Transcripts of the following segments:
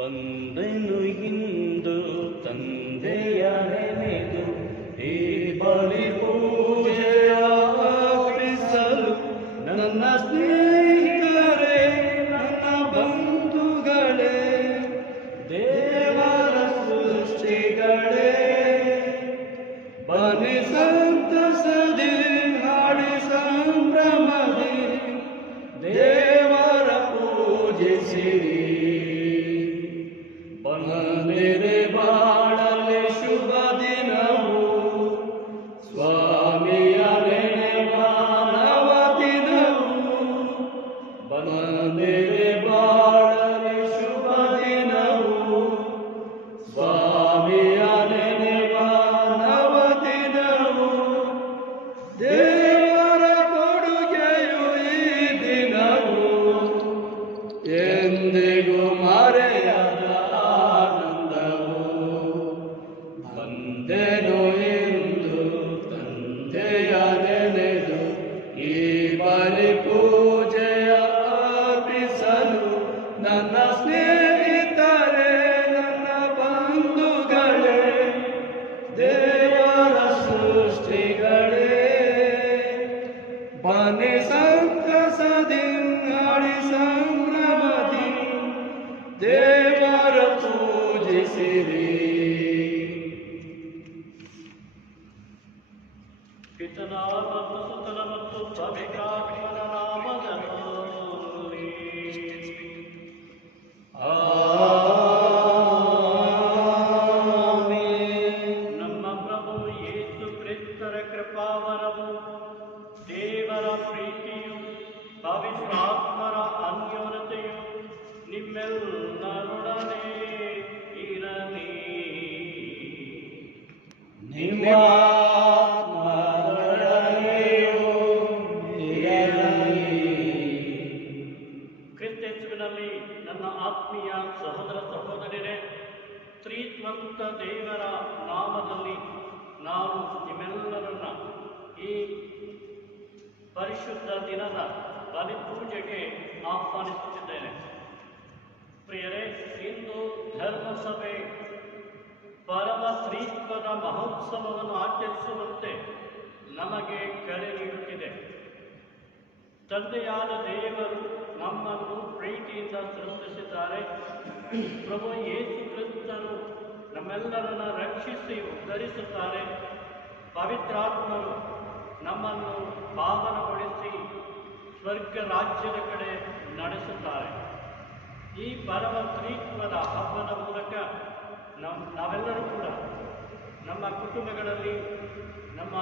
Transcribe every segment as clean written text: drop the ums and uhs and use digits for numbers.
ಬಂದೆನು ಇಂದು ತಂದೆಯ ನೆನೆದು ಈ ಬಲಿ ಪೂಜೆಯ ಅರ್ಪಿಸಲು ನನ್ನ ಸ್ನೇಹಿತರೇ ನನ್ನ ಬಂಧುಗಳೇ ದೇವರ ಸೃಷ್ಟಿಗಳೇ ಬನ್ನಿ ಸಂತಸದಿ ಹಾಡಿ ಸಂಭ್ರಮದಿ ದೇವರ ಪೂಜಿಸಿರಿ ಬಂದಿರೆ ಬಾಳಲೆ ಶುಭ ದಿನವು ಸ್ವಾಮಿಯ ನೆನೆವ ನವ ದಿನವು ಬಂದಿರೆ ಬಾಳಲೆ ಶುಭ ದಿನವು ಸ್ವಾಮಿಯ ನೆನೆವ ನವ ದಿನವು ದೇವರ ಕೊಡುಗೆಯು ಈ ದಿನವು ಎಂದಿಗೂ ಮರೆಯದ ಬಂದೆನು ಇಂದು ತಂದೆಯ ನೆನೆದು ಈ ಬಲಿ ಪೂಜೆಯ ಅರ್ಪಿಸಲು ನನ್ನ ಸ್ನೇಹಿತರೇ ನನ್ನ ಬಂಧುಗಳೇ ದೇವರ ಸೃಷ್ಟಿಗಳೇ ಬನ್ನಿ ಸಂತಸದಿ ಹಾಡಿ ಸಂಭ್ರಮದಿ ದೇವರ ಪೂಜಿಸಿರಿ. ಪಿತನ ಮತ್ತು ಸುತನ ಮತ್ತು ಪವಿತ್ರಾತ್ಮನ ನಾಮದಲ್ಲಿ ಆಮೆನ್. ನಮ್ಮ ಪ್ರಭು ಯೇಸು ಕ್ರಿಸ್ತರ ಕೃಪಾವರವು ದೇವರ ಪ್ರೀತಿಯು ಪವಿತ್ರಾತ್ಮರ ಅನ್ಯೋನ್ಯತೆಯು ನಿಮ್ಮೆಲ್ಲರೊಡನೆ ಇರಲಿ. ನಿಮ್ಮ ಕ್ರಿಸ್ತೇಸುವಿನಲ್ಲಿ ನನ್ನ ಆತ್ಮೀಯ ಸಹೋದರ ಸಹೋದರಿಯರೇ, ತ್ರಿತ್ವಂತ ದೇವರ ನಾಮದಲ್ಲಿ ನಾನು ನಿಮ್ಮೆಲ್ಲರನ್ನ ಈ ಪರಿಶುದ್ಧ ದಿನದ ಬಲಿಪೂಜೆಗೆ ಆಹ್ವಾನಿಸುತ್ತಿದ್ದೇನೆ. ಪ್ರಿಯರೇ, ಇಂದು ಧರ್ಮಸಭೆ ಪರಮ ತ್ರಿತ್ವದ ಮಹೋತ್ಸವವನ್ನು ಆಚರಿಸುವಂತೆ ನಮಗೆ ಕರೆ ನೀಡುತ್ತಿದೆ. ತಂದೆಯಾದ ದೇವರು ನಮ್ಮನ್ನು ಪ್ರೀತಿಯಿಂದ ಸೃಷ್ಟಿಸಿದ್ದಾರೆ. ಪ್ರಭು ಯೇಸು ಕ್ರಿಸ್ತರು ನಮ್ಮೆಲ್ಲರನ್ನ ರಕ್ಷಿಸಿ ಉದ್ಧರಿಸುತ್ತಾರೆ. ಪವಿತ್ರಾತ್ಮರು ನಮ್ಮನ್ನು ಪಾವನಗೊಳಿಸಿ ಸ್ವರ್ಗ ರಾಜ್ಯದ ಕಡೆ ನಡೆಸುತ್ತಾರೆ. ಈ ಪರಮ ತ್ರಿತ್ವದ ಹಬ್ಬದ ಮೂಲಕ ನಾವೆಲ್ಲರೂ ಕೂಡ ನಮ್ಮ ಕುಟುಂಬಗಳಲ್ಲಿ, ನಮ್ಮ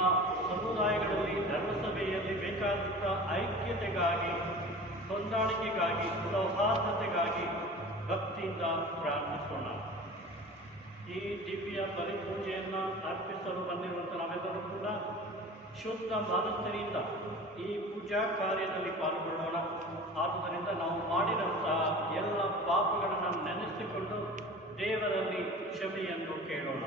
ಸಮುದಾಯಗಳಲ್ಲಿ, ಧರ್ಮಸಭೆಯಲ್ಲಿ ಬೇಕಾದಂಥ ಐಕ್ಯತೆಗಾಗಿ, ಹೊಂದಾಣಿಕೆಗಾಗಿ, ಸೌಹಾರ್ದತೆಗಾಗಿ ಭಕ್ತಿಯಿಂದ ಪ್ರಾರ್ಥಿಸೋಣ. ಈ ದಿವ್ಯ ಬಲಿಪೂಜೆಯನ್ನು ಅರ್ಪಿಸಲು ಬಂದಿರುವಂಥ ನಾವೆಲ್ಲರೂ ಕೂಡ ಶುದ್ಧ ಮನಸ್ಸಿನಿಂದ ಈ ಪೂಜಾ ಕಾರ್ಯದಲ್ಲಿ ಪಾಲ್ಗೊಳ್ಳೋಣ. ಆದುದರಿಂದ ನಾವು ಮಾಡಿದಂತಹ ಎಲ್ಲ ಪಾಪಗಳನ್ನು ನೆನೆಸಿಕೊಂಡು ದೇವರಲ್ಲಿ ಕ್ಷಮೆಯನ್ನು ಕೇಳೋಣ.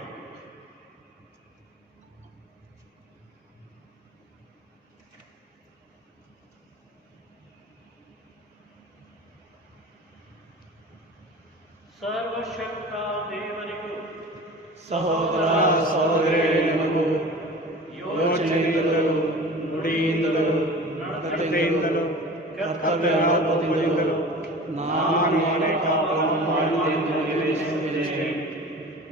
ಸರ್ವಶಕ್ತ ದೇವರಿಗೂ ಸಹೋದರ ಸಹೋದರಿಯರಿಗೂ ಯೋಚನೆಯಿಂದಲೂ ನುಡಿಯಿಂದಲೂ ನಡತೆಯಿಂದಲೂ ಕರ್ತವ್ಯದಿಂದಲೂ ನಾನು ಅನೇಕ ಪಾಪಗಳನ್ನು ನಿರ್ವಹಿಸುತ್ತಿದ್ದೇನೆ.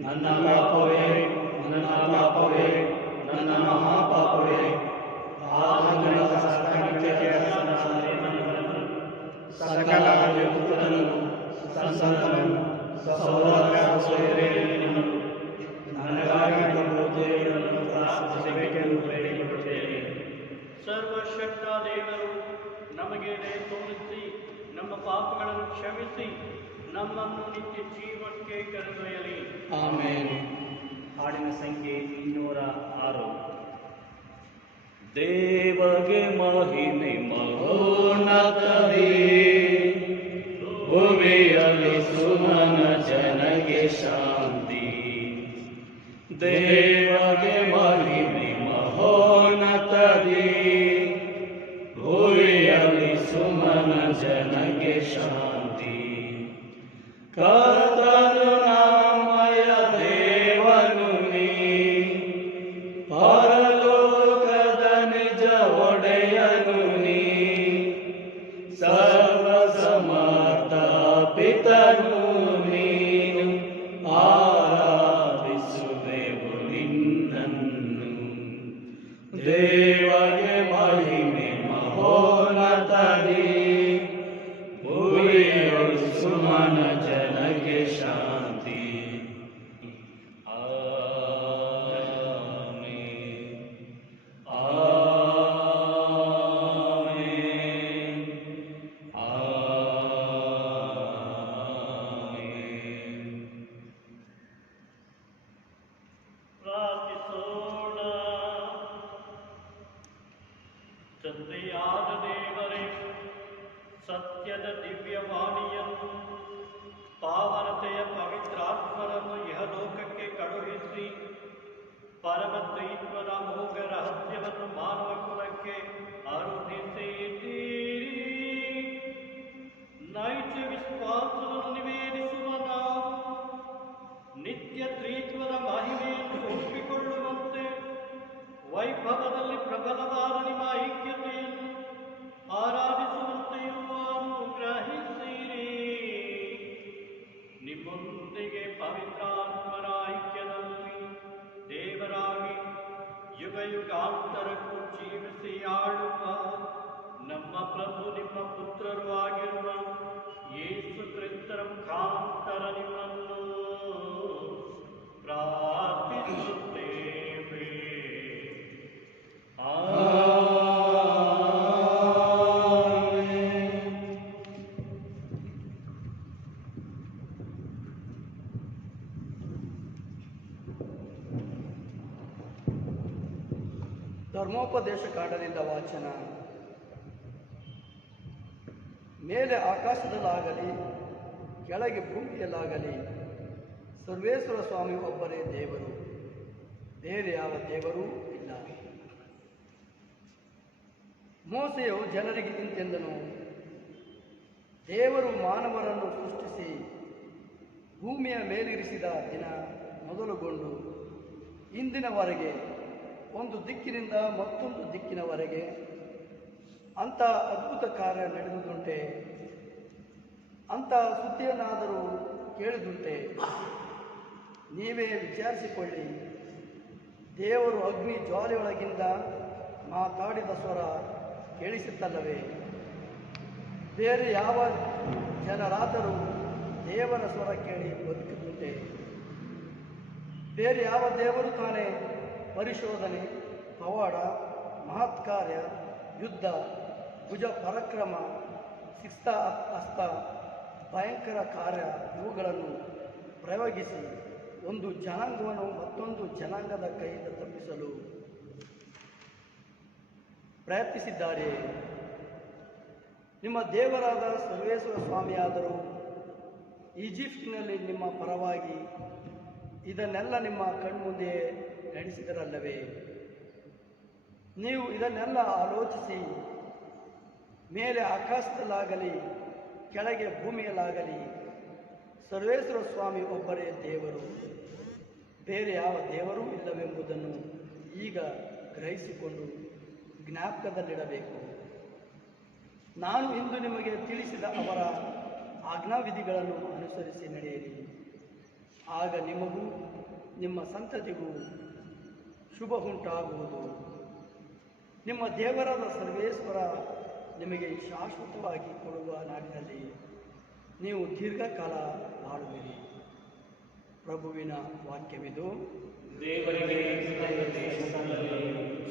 ನನ್ನ ಪಾಪವೇ, ನನ್ನ ಪಾಪವೇ, ನನ್ನ ಮಹಾಪಾಪವೇ. ಆಧುನಿಕ ಸಕಲ ಜಗತ್ತನ್ನು ಸಂತನನ್ನು ಸಹೋದರ ಸಹೋದರಿಯರನ್ನು ನನಗಾಗಿ ದೇವರನ್ನು ಪ್ರಾರ್ಥಿಸಬೇಕೆಂದು ಬೇಡಿಕೊಳ್ಳುತ್ತೇನೆ. ಸರ್ವಶಕ್ತ ದೇವರು ನಮಗೆ ದಯೆ ತೋರಿಸಿ ನಮ್ಮ ಪಾಪಗಳನ್ನು ಕ್ಷಮಿಸಿ ನಮ್ಮನ್ನು ನಿತ್ಯ ಜೀವಕ್ಕೆ ಕರೆದೊಯ್ಯಲಿ. ಆಮೆನ್. ಹಾಡಿನ ಸಂಖ್ಯೆ 206. ದೇವಗೆ ಮಹಿಮೆ ಮಹೋನ್ನತವೇ, ಭೂಮಿಯಲ್ಲಿ ಸುಮನ ಜನಗೆ ಶಾಂತಿ. ದೇವಗೆ ಮಹಿಮೆ ಮಹೋನ್ನತವೇ, ಭೂಮಿಯಲ್ಲಿ ಸುಮನ ಜನಗೆ ಶಾಂತಿ. ಕರ್ತನ ಪರಮದ್ವೈತ್ವದ ಅಮೋಘ ರಹಸ್ಯವನ್ನು ಮಾನವ ಕುಲಕ್ಕೆ ಅರುಣಿಸಿದ್ದೀರಿ. ನೈಜ ವಿಶ್ವಾಸವನ್ನು ನಿವೇದಿಸುವ ನಾವು ನಿತ್ಯ ತ್ರಿತ್ವದ ಮಹಿಮೆಯನ್ನು ಒಪ್ಪಿಕೊಳ್ಳುವಂತೆ ವೈಭವದಲ್ಲಿ ಪ್ರಬಲವಾದ ನಿಮ್ಮ ಐಕ್ಯತೆಯನ್ನು ಆರಾಧಿಸುವಂತೆಯೂ ಅನುಗ್ರಹಿಸಿರಿ. ನಿಮ್ಮೊಂದಿಗೆ ಪವಿತ್ರಾತ್ಮರ ಐಕ್ಯದಲ್ಲಿ ದೇವರಾಗಿ ಯುಗ ಯುಗಾಂತರಕ್ಕೂ ಜೀವಿಸಿ ಆಳುವ ನಮ್ಮ ಪ್ರಭು ನಿಮ್ಮ ಪುತ್ರರು ಆಗಿರುವ ಯೇಸು ಕ್ರಿಸ್ತರ ಮುಖಾಂತರ ನಿಮ್ಮನ್ನು ಪ್ರಾರ್ಥಿಸುತ್ತೇವೆ. ಧರ್ಮೋಪದೇಶ ಕಾಂಡದಿಂದ ವಾಚನ. ಮೇಲೆ ಆಕಾಶದಲ್ಲಾಗಲಿ ಕೆಳಗೆ ಭೂಮಿಯಲ್ಲಾಗಲಿ ಸರ್ವೇಶ್ವರ ಸ್ವಾಮಿ ಒಬ್ಬರೇ ದೇವರು, ಬೇರೆ ಯಾವ ದೇವರೂ ಇಲ್ಲ. ಮೋಸೆಯು ಜನರಿಗೆ ಇಂತೆಂದನು, ದೇವರು ಮಾನವರನ್ನು ಸೃಷ್ಟಿಸಿ ಭೂಮಿಯ ಮೇಲಿರಿಸಿದ ದಿನ ಮೊದಲುಗೊಂಡು ಇಂದಿನವರೆಗೆ ಒಂದು ದಿಕ್ಕಿನಿಂದ ಮತ್ತೊಂದು ದಿಕ್ಕಿನವರೆಗೆ ಅಂಥ ಅದ್ಭುತ ಕಾರ್ಯ ನಡೆದುದುಂಟೆ? ಅಂಥ ಸುದ್ದಿಯನ್ನಾದರೂ ಕೇಳಿದುಂಟೆ? ನೀವೇ ವಿಚಾರಿಸಿಕೊಳ್ಳಿ. ದೇವರು ಅಗ್ನಿ ಜ್ವಾಲೆಯೊಳಗಿಂದ ಮಾತಾಡಿದ ಸ್ವರ ಕೇಳಿಸುತ್ತಲ್ಲವೇ? ಬೇರೆ ಯಾವ ಜನರಾದರೂ ದೇವರ ಸ್ವರ ಕೇಳಿ ಬದುಕುತ್ತುಂಟೆ? ಬೇರೆ ಯಾವ ದೇವರು ತಾನೇ ಪರಿಶೋಧನೆ, ಪವಾಡ, ಮಹತ್ಕಾರ್ಯ, ಯುದ್ಧ, ಭುಜ ಪರಾಕ್ರಮ, ಶಿಸ್ತ ಹಸ್ತ, ಭಯಂಕರ ಕಾರ್ಯ ಇವುಗಳನ್ನು ಪ್ರಯೋಗಿಸಿ ಒಂದು ಜನಾಂಗವನ್ನು ಮತ್ತೊಂದು ಜನಾಂಗದ ಕೈಯಿಂದ ತಪ್ಪಿಸಲು ಪ್ರಯತ್ನಿಸಿದ್ದಾರೆ? ನಿಮ್ಮ ದೇವರಾದ ಸರ್ವೇಶ್ವರ ಸ್ವಾಮಿಯಾದರೂ ಈಜಿಪ್ಟಿನಲ್ಲಿ ನಿಮ್ಮ ಪರವಾಗಿ ಇದನ್ನೆಲ್ಲ ನಿಮ್ಮ ಕಣ್ಮುಂದೆ ನಡೆಸಿದರಲ್ಲವೇ? ನೀವು ಇದನ್ನೆಲ್ಲ ಆಲೋಚಿಸಿ ಮೇಲೆ ಆಕಾಶದಲ್ಲಾಗಲಿ ಕೆಳಗೆ ಭೂಮಿಯಲ್ಲಾಗಲಿ ಸರ್ವೇಶ್ವರ ಸ್ವಾಮಿ ಒಬ್ಬರೇ ದೇವರು, ಬೇರೆ ಯಾವ ದೇವರೂ ಇಲ್ಲವೆಂಬುದನ್ನು ಈಗ ಗ್ರಹಿಸಿಕೊಂಡು ಜ್ಞಾಪಕದಲ್ಲಿಡಬೇಕು. ನಾನು ಇಂದು ನಿಮಗೆ ತಿಳಿಸಿದ ಅವರ ಆಜ್ಞಾವಿಧಿಗಳನ್ನು ಅನುಸರಿಸಿ ನಡೆಯಿರಿ. ಆಗ ನಿಮಗೂ ನಿಮ್ಮ ಸಂತತಿಗೂ ಶುಭ ಉಂಟಾಗುವುದು. ನಿಮ್ಮ ದೇವರಾದ ಸರ್ವೇಶ್ವರ ನಿಮಗೆ ಶಾಶ್ವತವಾಗಿ ಕೊಡುವ ನಾಡಿನಲ್ಲಿ ನೀವು ದೀರ್ಘಕಾಲ ಬಾಳುವಿರಿ. ಪ್ರಭುವಿನ ವಾಕ್ಯವಿದು. ದೇವರಿಗೆ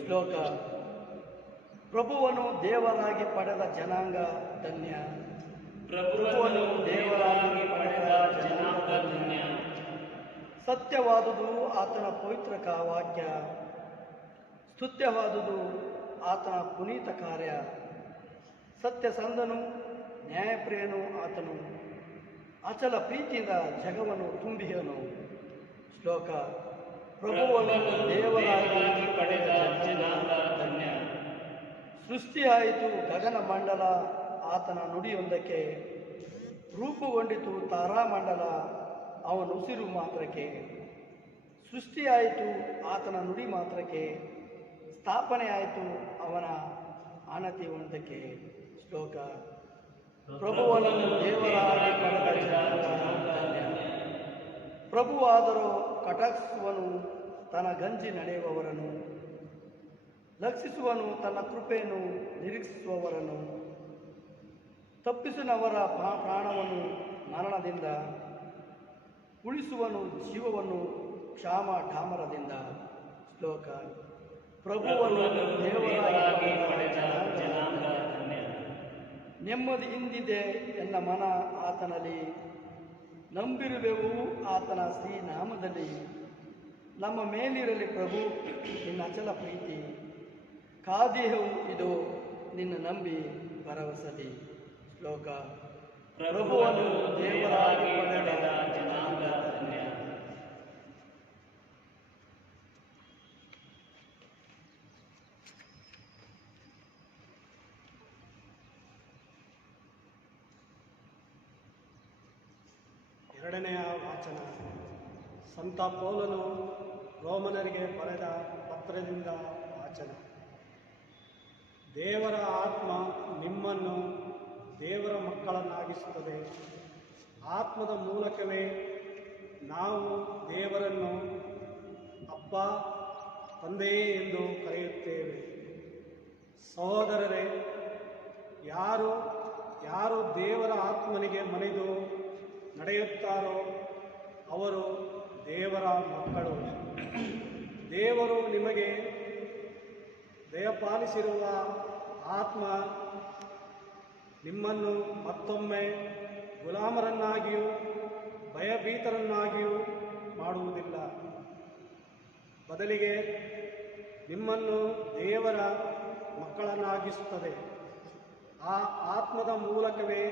ಶ್ಲೋಕ. ಪ್ರಭುವನ್ನು ದೇವರಾಗಿ ಪಡೆದ ಜನಾಂಗ ಧನ್ಯ. ಪ್ರಭುವನ್ನು ದೇವರಾಗಿ ಪಡೆದ ಜನಾಂಗ ಧನ್ಯ. ಸತ್ಯವಾದುದು ಆತನ ಪವಿತ್ರ ವಾಕ್ಯ, ಸ್ತುತ್ಯವಾದುದು ಆತನ ಪುನೀತ ಕಾರ್ಯ. ಸತ್ಯಸಂಧನು ನ್ಯಾಯಪ್ರಿಯನು ಆತನು, ಅಚಲ ಪ್ರೀತಿಯಿಂದ ಜಗವನ್ನು ತುಂಬಿಯನು. ಶ್ಲೋಕ. ಪ್ರಭುವನ್ನು ದೇವರಾಗಿ ಪಡೆದ ಜನಾಂಗ ಧನ್ಯ. ಸೃಷ್ಟಿಯಾಯಿತು ಗಗನ ಮಂಡಲ ಆತನ ನುಡಿಯೊಂದಕ್ಕೆ, ರೂಪುಗೊಂಡಿತು ತಾರಾಮಂಡಲ ಅವನ ಉಸಿರು ಮಾತ್ರಕ್ಕೆ. ಸೃಷ್ಟಿಯಾಯಿತು ಆತನ ನುಡಿ ಮಾತ್ರಕ್ಕೆ, ಸ್ಥಾಪನೆಯಾಯಿತು ಅವನ ಆನತಿ ಒಂದಕ್ಕೆ. ಶ್ಲೋಕ. ಪ್ರಭುವನ್ನು ದೇವರಾಗಿ ಪಡೆದ ಜನಾಂಗ ಧನ್ಯ. ಪ್ರಭುವಾದರೂ ಕಟಾಕ್ಷಿಸುವನು ತನ್ನ ಗಂಜಿ ನಡೆಯುವವರನ್ನು, ಲಕ್ಷಿಸುವನು ತನ್ನ ಕೃಪೆಯನ್ನು ನಿರೀಕ್ಷಿಸುವವರನ್ನು, ತಪ್ಪಿಸುವವರ ಪ್ರಾಣವನ್ನು ಮರಣದಿಂದ, ಉಳಿಸುವನು ಜೀವವನ್ನು ಕ್ಷಾಮ ಢಾಮರದಿಂದ. ಶ್ಲೋಕ. ಪ್ರಭುವನ್ನು ದೇವರಾಗಿ ಪಡೆದ ಜನಾಂಗ ಧನ್ಯ. ನೆಮ್ಮದಿ ಇಂದಿದೆ ಎನ್ನ ಮನ ಆತನಲ್ಲಿ, ನಂಬಿರುವೆವು ಆತನ ಶ್ರೀನಾಮದಲ್ಲಿ. ನಮ್ಮ ಮೇಲಿರಲಿ ಪ್ರಭು ನಿನ್ನ ಅಚಲ ಪ್ರೀತಿ, ಕಾದೇಹವು ಇದು ನಿನ್ನ ನಂಬಿ ಭರವಸದಿ. ಶ್ಲೋಕ. ಪ್ರಭುವನ್ನು ದೇವರಾಗಿ ಪಡೆದ ಜನಾಂಗ ಧನ್ಯ. ಎರಡನೆಯ ವಾಚನ ಸಂತ ಪೌಲನು ರೋಮನರಿಗೆ ಬರೆದ ಪತ್ರದಿಂದ ವಾಚನ. ದೇವರ ಆತ್ಮ ನಿಮ್ಮನ್ನು ದೇವರ ಮಕ್ಕಳನ್ನಾಗಿಸುತ್ತದೆ. ಆತ್ಮದ ಮೂಲಕವೇ ನಾವು ದೇವರನ್ನು ಅಪ್ಪ, ತಂದೆಯೇ ಎಂದು ಕರೆಯುತ್ತೇವೆ. ಸಹೋದರರೇ, ಯಾರು ದೇವರ ಆತ್ಮನಿಗೆ ಮಣಿದು ನಡೆಯುತ್ತಾರೋ ಅವರು ದೇವರ ಮಕ್ಕಳು. ದೇವರು ನಿಮಗೆ ದಯಪಾಲಿಸಿರುವ ಆತ್ಮ ನಿಮ್ಮನ್ನು ಮತ್ತೊಮ್ಮೆ ಗುಲಾಮರನ್ನಾಗಿಯೂ ಭಯಭೀತರನ್ನಾಗಿಯೂ ಮಾಡುವುದಿಲ್ಲ. ಬದಲಿಗೆ ನಿಮ್ಮನ್ನು ದೇವರ ಮಕ್ಕಳನ್ನಾಗಿಸುತ್ತದೆ. ಆ ಆತ್ಮದ ಮೂಲಕವೇ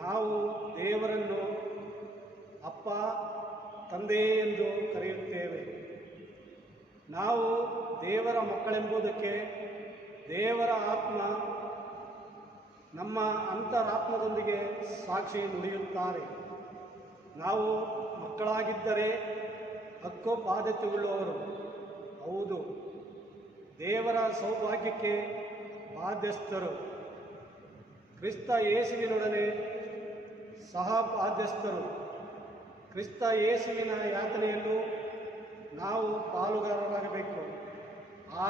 ನಾವು ದೇವರನ್ನು ಅಪ್ಪ, ತಂದೆಯೇ ಎಂದು ಕರೆಯುತ್ತೇವೆ. ನಾವು ದೇವರ ಮಕ್ಕಳೆಂಬುದಕ್ಕೆ ದೇವರ ಆತ್ಮ ನಮ್ಮ ಅಂತರಾತ್ಮದೊಂದಿಗೆ ಸಾಕ್ಷಿ ನುಡಿಯುತ್ತಾರೆ. ನಾವು ಮಕ್ಕಳಾಗಿದ್ದರೆ ಹಕ್ಕು ಬಾಧ್ಯತೆಯುಳ್ಳವರು. ಹೌದು, ದೇವರ ಸೌಭಾಗ್ಯಕ್ಕೆ ಬಾಧ್ಯಸ್ಥರು. ಕ್ರಿಸ್ತ ಯೇಸುವಿನೊಡನೆ ಸಹ ಬಾಧ್ಯಸ್ಥರು. ಕ್ರಿಸ್ತ ಯೇಸುವಿನ ಯಾತನೆಯಲ್ಲೂ ನಾವು ಪಾಲುಗಾರರಾಗಬೇಕು.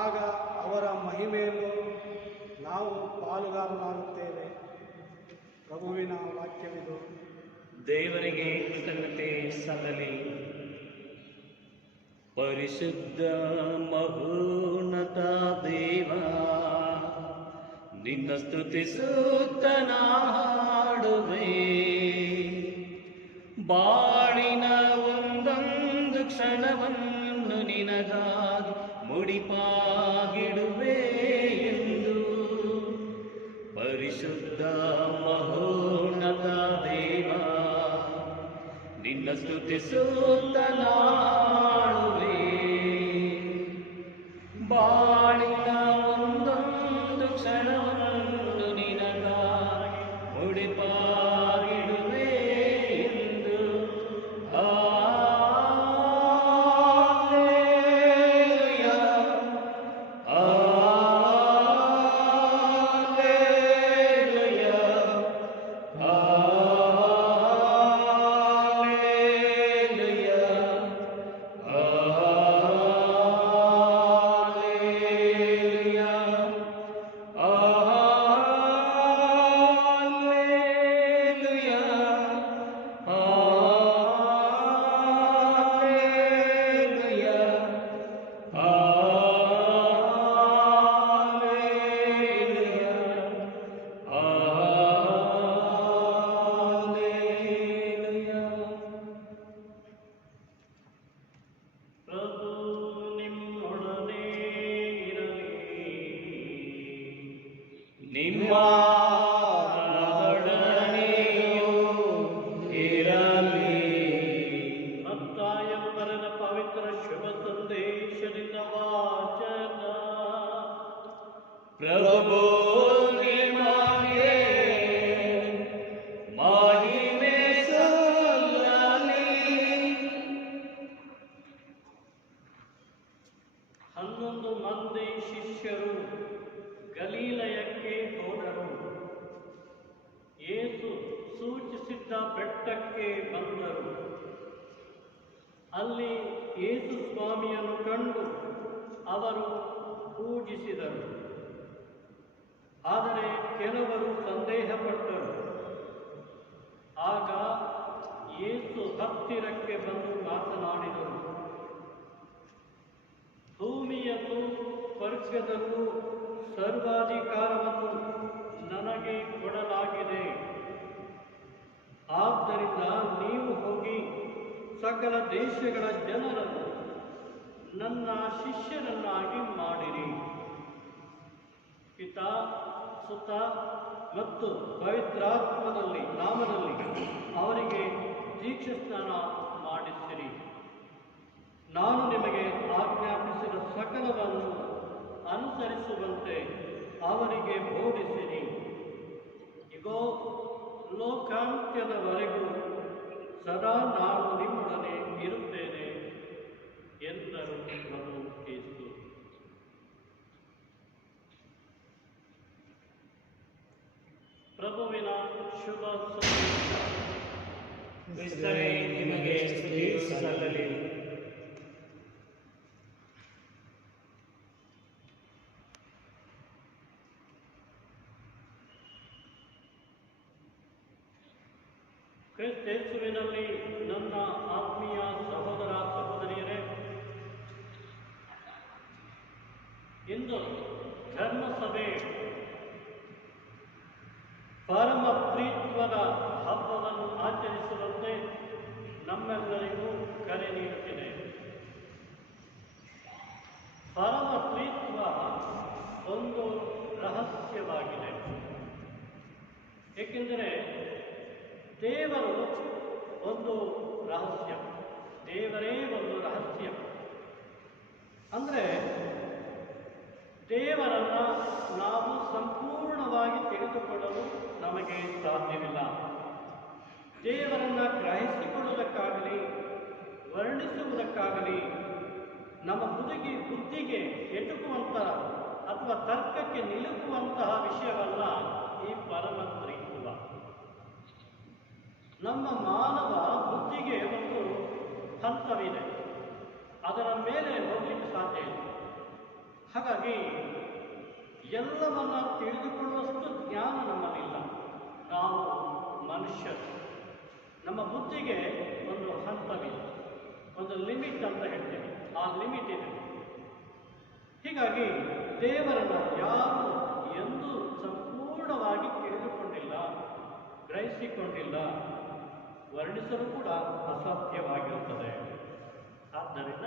ಆಗ ಅವರ ಮಹಿಮೆಯಲ್ಲೂ ನಾವು ಪಾಲುಗಾರರಾಗುತ್ತೇವೆ. ಪ್ರಭುವಿನ ವಾಕ್ಯವಿದು. ದೇವರಿಗೆ ಕೃತಜ್ಞತೆ ಸಲ್ಲಲಿ. ಪರಿಶುದ್ಧ ಮಹೋನ್ನತ ದೇವ, ನಿನ್ನ ಸ್ತುತಿಸುತ್ತ ಹಾಡುವೆ. ಬಾಳಿನ ಒಂದೊಂದು ಕ್ಷಣವನ್ನು ನಿನಗಾಗಿ ಮುಡಿಪಾಗಿಡುವೆ ಎಂದು. ಪರಿಶುದ್ಧ ಮಹೋನ್ನತ ದೇವ, ನಿನ್ನ ಸ್ತುತಿಸುತ್ತ ಹಾಡುವೆ. ಬಾಳಿನ ಒಂದೊಂದು ಕ್ಷಣವನ್ನು ನಿನಗಾಗಿ ಮುಡಿಪಾಗಿಡುವೆ ಎಂದು. Hallelujah, hallelujah, hallelujah, hallelujah, hallelujah, hallelujah, hallelujah, hallelujah. ಪ್ರಭು ನಿಮ್ಮೊಡನೆ ಇರಲಿ. ನಿಮ್ಮ ಆತ್ಮದೊಡನೆಯೂ ಇರಲಿ. ಮತ್ತಾಯನು ಬರೆದ ಪವಿತ್ರ ಶುಭ ಸಂದೇಶದಿಂದ ವಾಚನ. ಪ್ರಭು ನಿಮಗೆ ಮಹಿಮೆ ಸಲ್ಲಲಿ. 11 ಮಂದಿ ಶಿಷ್ಯರು ಗಲೀಲಯಕ್ಕೆ ಹೋದರು. ಯೇಸು ಸೂಚಿಸಿದ್ದ ಬೆಟ್ಟಕ್ಕೆ ಬಂದರು. ಅಲ್ಲಿ ಯೇಸು ಸ್ವಾಮಿಯನ್ನು ಕಂಡು ಅವರು ಪೂಜಿಸಿದರು. ಆದರೆ ಕೆಲವರು ಸಂದೇಹಪಟ್ಟರು. ಆಗ ಯೇಸು ಹತ್ತಿರಕ್ಕೆ ಬಂದು ಮಾತನಾಡಿದರು. ಭೂಮಿಯಲ್ಲೂ ಸ್ವರ್ಗದಲ್ಲೂ ಸರ್ವಾಧಿಕಾರವನ್ನು ನನಗೆ ಕೊಡಲಾಗಿದೆ. ಆದ್ದರಿಂದ ನೀವು ಹೋಗಿ ಸಕಲ ದೇಶಗಳ ಜನರನ್ನು ನನ್ನ ಶಿಷ್ಯರನ್ನಾಗಿ ಮಾಡಿರಿ. ಪಿತಾ, ಸುತ ಮತ್ತು ಪವಿತ್ರಾತ್ಮದಲ್ಲಿ ನಾಮದಲ್ಲಿ ಅವರಿಗೆ ದೀಕ್ಷಾಸ್ನಾನ ಮಾಡಿಸಿರಿ. ನಾನು ನಿಮಗೆ ಆಜ್ಞಾಪಿಸಿದ ಸಕಲವನ್ನು ಅನುಸರಿಸುವಂತೆ ಅವರಿಗೆ ಬೋಧಿಸಿರಿ. ಇಗೋ, ಲೋಕಾಂತ್ಯದವರೆಗೂ ಸದಾ ನಾನು ನಿಮ್ಮೊಡನೆ ಇರುತ್ತೇನೆ ಎಂದರು ಪ್ರಭು ಯೇಸು. ಪ್ರಭುವಿನ ಶುಭ ಸಂದೇಶ. ಕ್ರಿಸ್ತನೇ ನಿಮಗೆ ಸ್ತುತಿಯು ಸಲ್ಲಲಿ. ಕ್ರಿಸ್ತೇಸುವಿನಲ್ಲಿ ನನ್ನ ಆತ್ಮೀಯ ಸಹೋದರ ಸಹೋದರಿಯರೇ, ಇಂದು ಧರ್ಮಸಭೆ ಪರಮ ಪ್ರೀತ್ವದ ಹಬ್ಬವನ್ನು ಆಚರಿಸುವಂತೆ ನಮ್ಮೆಲ್ಲರಿಗೂ ಕರೆ ನೀಡುತ್ತಿದೆ. ಪರಮ ಪ್ರೀತ್ವ ಒಂದು ರಹಸ್ಯವಾಗಿದೆ. ಏಕೆಂದರೆ ದೇವರು ಒಂದು ರಹಸ್ಯ, ದೇವರೇ ಒಂದು ರಹಸ್ಯ. ಅಂದರೆ ದೇವರನ್ನ ನಾವು ಸಂಪೂರ್ಣವಾಗಿ ತಿಳಿದುಕೊಳ್ಳಲು ನಮಗೆ ಸಾಧ್ಯವಿಲ್ಲ. ದೇವರನ್ನ ಗ್ರಹಿಸಿಕೊಳ್ಳುವುದಕ್ಕಾಗಲಿ ವರ್ಣಿಸುವುದಕ್ಕಾಗಲಿ ನಮ್ಮ ಬುದ್ಧಿಗೆ ಎಟುಕುವಂತಹ ಅಥವಾ ತರ್ಕಕ್ಕೆ ನಿಲುಕುವಂತಹ ವಿಷಯವಲ್ಲ ಈ ಪರಮ ಪ್ರೀತ್ವ. ನಮ್ಮ ಮಾನವ ಬುದ್ಧಿಗೆ ಒಂದು ಹಂತವಿದೆ, ಅದರ ಮೇಲೆ ಹೋಗಲಿಕ್ಕೆ ಸಾಧ್ಯ ಇಲ್ಲ. ಹಾಗಾಗಿ ಎಲ್ಲವನ್ನ ತಿಳಿದುಕೊಳ್ಳುವಷ್ಟು ಜ್ಞಾನ ನಮ್ಮಲ್ಲಿಲ್ಲ. ನಾವು ಮನುಷ್ಯರು, ನಮ್ಮ ಬುದ್ಧಿಗೆ ಒಂದು ಹಂತವಿದೆ, ಒಂದು ಲಿಮಿಟ್ ಅಂತ ಹೇಳ್ತೇವೆ, ಆ ಲಿಮಿಟ್ ಇದೆ. ಹೀಗಾಗಿ ದೇವರನ್ನ ಯಾರು ಎಂದೂ ಸಂಪೂರ್ಣವಾಗಿ ತಿಳಿದುಕೊಂಡಿಲ್ಲ, ಗ್ರಹಿಸಿಕೊಂಡಿಲ್ಲ, ವರ್ಣಿಸಲು ಕೂಡ ಅಸಾಧ್ಯವಾಗಿರುತ್ತದೆ. ಆದ್ದರಿಂದ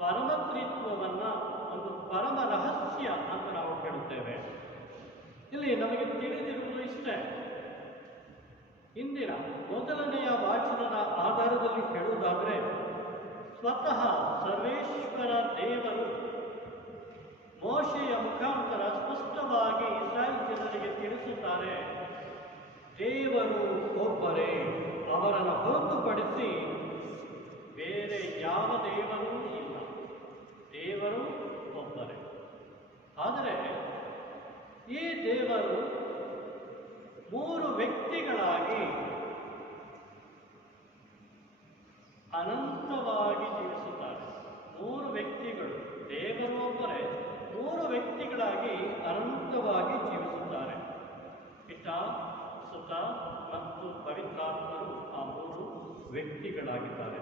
ಪರಮತ್ರಿತ್ವವನ್ನ ಒಂದು ಪರಮ ರಹಸ್ಯ ಅಂತ ನಾವು ಹೇಳುತ್ತೇವೆ. ಇಲ್ಲಿ ನಮಗೆ ತಿಳಿದಿರುವುದು ಇಷ್ಟೇ. ಇಂದಿನ ಮೊದಲನೆಯ ವಾಚನದ ಆಧಾರದಲ್ಲಿ ಹೇಳುವುದಾದರೆ, ಸ್ವತಃ ಸರ್ವೇಶ್ವರ ದೇವರು ಮೋಶೆಯ ಮುಖಾಂತರ ಸ್ಪಷ್ಟವಾಗಿ ಇಸ್ರಾಯೇಲ್ ಜನರಿಗೆ ತಿಳಿಸುತ್ತಾರೆ, ದೇವರು ಒಬ್ಬರೇ, ಅವರನ್ನು ಹೊರತುಪಡಿಸಿ ಬೇರೆ ಯಾವ ದೇವರೂ ಇಲ್ಲ, ದೇವರು ಒಬ್ಬರೇ. ಆದರೆ ಈ ದೇವರು ಮೂರು ವ್ಯಕ್ತಿಗಳಾಗಿ ಅನಂತವಾಗಿ ಜೀವಿಸುತ್ತಾರೆ. ಮೂರು ವ್ಯಕ್ತಿಗಳು, ದೇವರು ಒಬ್ಬರೇ, ಮೂರು ವ್ಯಕ್ತಿಗಳಾಗಿ ಅನಂತವಾಗಿ ಜೀವಿಸುತ್ತಾರೆ. ಪಿತ, ಸುತ ಮತ್ತು ಪವಿತ್ರಾತ್ಮರು ಆ ಮೂರು ವ್ಯಕ್ತಿಗಳಾಗಿದ್ದಾರೆ.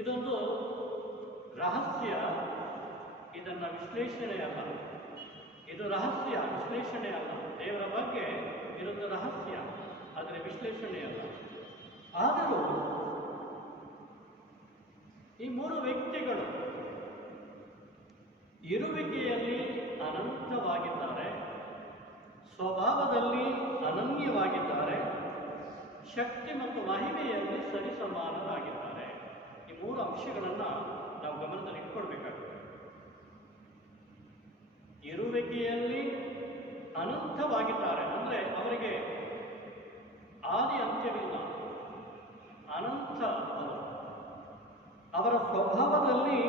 ಇದೊಂದು ರಹಸ್ಯ, ಇದನ್ನು ವಿಶ್ಲೇಷಣೆ ಅಲ್ಲ, ಇದು ರಹಸ್ಯ, ವಿಶ್ಲೇಷಣೆ ಅಲ್ಲ. ದೇವರ ಬಗ್ಗೆ ಇದೊಂದು ರಹಸ್ಯ, ಆದರೆ ವಿಶ್ಲೇಷಣೆ ಅಲ್ಲ. ಆದರೂ ಈ ಮೂರು ವ್ಯಕ್ತಿಗಳು ಇರುವಿಕೆಯಲ್ಲಿ ಅನಂತವಾಗಿದ್ದಾರೆ, ಸ್ವಭಾವದಲ್ಲಿ ಅನನ್ಯವಾಗಿದ್ದಾರೆ, ಶಕ್ತಿ ಮತ್ತು ಮಹಿಮೆಯಲ್ಲಿ ಸರಿಸಮಾನರಾಗಿದ್ದಾರೆ. ಈ ಮೂರು ಅಂಶಗಳನ್ನು ನಾವು ಗಮನದಲ್ಲಿ ಇಟ್ಕೊಳ್ಬೇಕಾಗುತ್ತೆ. ಇರುವಿಕೆಯಲ್ಲಿ ಅನಂತವಾಗಿದ್ದಾರೆ ಅಂದರೆ ಅವರಿಗೆ ಆದಿ ಅಂತ್ಯವಿಲ್ಲ, ಅನಂತ. ಅವರ ಸ್ವಭಾವದಲ್ಲಿ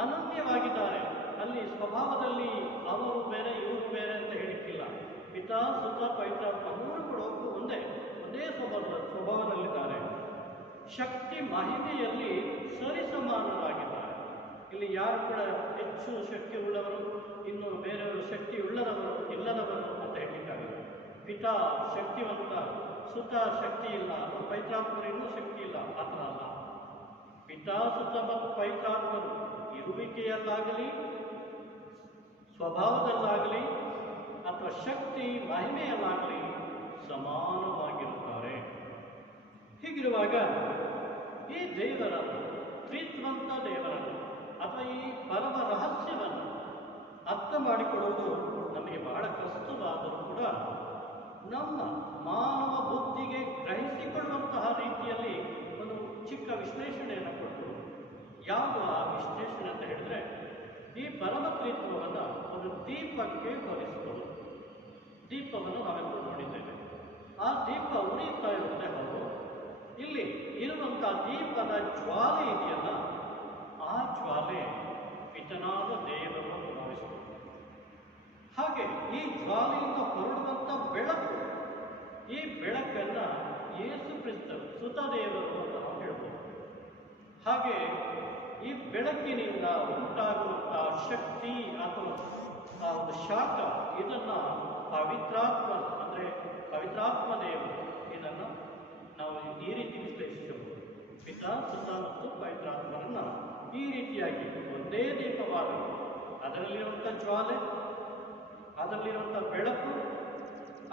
ಅನನ್ಯವಾಗಿದ್ದಾರೆ. ಅಲ್ಲಿ ಸ್ವಭಾವದಲ್ಲಿ ಅವರು ಬೇರೆ ಇವರು ಬೇರೆ ಅಂತ ಹೇಳಿಕ್ಕಿಲ್ಲ. ಪಿತಾ, ಸುತ, ಪವಿತ್ರಾತ್ಮ ಮೂರು ಕೂಡ ಒಂದೇ ಸ್ವಭಾವದಲ್ಲಿದ್ದಾರೆ. ಶಕ್ತಿ ಮಹಿಮೆಯಲ್ಲಿ ಸರಿಸಮಾನರಾಗಿದ್ದಾರೆ. ಇಲ್ಲಿ ಯಾರು ಕೂಡ ಹೆಚ್ಚು ಶಕ್ತಿ ಉಳ್ಳವರು, ಇನ್ನು ಬೇರೆಯವರು ಶಕ್ತಿ ಉಳ್ಳದವರು ಇಲ್ಲದವರು ಅಂತ ಹೇಳಲಿಕ್ಕಾಗಲ್ಲ. ಪಿತಾ ಶಕ್ತಿವಂತ, ಸುತ ಶಕ್ತಿ ಇಲ್ಲ, ಪವಿತ್ರಾತ್ಮರು ಇನ್ನೂ ಶಕ್ತಿ ಇಲ್ಲ, ಆ ಥರ ಅಲ್ಲ. ಪಿತಾ, ಸುತ ಮತ್ತು ಪವಿತ್ರಾತ್ಮರು ಇರುವಿಕೆಯಲ್ಲಾಗಲಿ ಸ್ವಭಾವದಲ್ಲಾಗಲಿ ಅಥವಾ ಶಕ್ತಿ ಮಹಿಮೆಯಲ್ಲಾಗಲಿ ಸಮಾನವಾಗಿರುತ್ತಾರೆ. ಹೀಗಿರುವಾಗ ಈ ದೇವರನ್ನು, ತ್ರಿತ್ವಂತ ದೇವರನ್ನು ಅಥವಾ ಈ ಪರಮ ರಹಸ್ಯವನ್ನು ಅರ್ಥ ಮಾಡಿಕೊಳ್ಳುವುದು ನಮಗೆ ಬಹಳ ಕಷ್ಟವಾದರೂ ಕೂಡ ನಮ್ಮ ಮಾನವ ಬುದ್ಧಿಗೆ ಗ್ರಹಿಸಿಕೊಳ್ಳುವಂತಹ ರೀತಿಯಲ್ಲಿ ಒಂದು ಚಿಕ್ಕ ವಿಶ್ಲೇಷಣೆಯನ್ನು ಕೊಟ್ಟು, ಯಾವುದು ಆ ವಿಶ್ಲೇಷಣೆ ಅಂತ ಹೇಳಿದ್ರೆ, ಈ ಪರಮತ್ರಿತ್ವವನ್ನು ಒಂದು ದೀಪಕ್ಕೆ ಹೋಲಿಸುವುದು. ದೀಪವನ್ನು ನಾವೆಲ್ಲರೂ ನೋಡಿದ್ದೇವೆ. ಆ ದೀಪ ಉರಿಯುತ್ತಾ ಇರುತ್ತೆ, ಹೌದು. ದೀಪದ ಜ್ವಾಲೆ ಇದೆಯಲ್ಲ, ಆ ಜ್ವಾಲೆ ಪಿತನಾದ ದೇವರು ಅನುಭವಿಸುತ್ತದೆ. ಹಾಗೆ ಈ ಜ್ವಾಲೆಯಿಂದ ಹೊರಡುವಂಥ ಬೆಳಕು, ಈ ಬೆಳಕನ್ನ ಯೇಸು ಕ್ರಿಸ್ತ ಸುತ ದೇವರು ಅಂತ ನಾವು ಹೇಳ್ಬೋದು. ಹಾಗೆ ಈ ಬೆಳಕಿನಿಂದ ಉಂಟಾಗುವಂತಹ ಶಕ್ತಿ ಅಥವಾ ಆ ಒಂದು ಶಾಖ, ಇದನ್ನ ಪವಿತ್ರಾತ್ಮ ಅಂದರೆ ಪವಿತ್ರಾತ್ಮ ದೇವರು, ಇದನ್ನು ನಾವು ಈ ರೀತಿ ವಿಶ್ಲೇಷಿಸಬಹುದು. ಪಿತಾ, ಸುತ ಮತ್ತು ಪವಿತ್ರಾತ್ಮರನ್ನ ಈ ರೀತಿಯಾಗಿ ಒಂದೇ ದೀಪವಾದ ಅದರಲ್ಲಿರುವಂಥ ಜ್ವಾಲೆ, ಅದರಲ್ಲಿರುವಂಥ ಬೆಳಕು,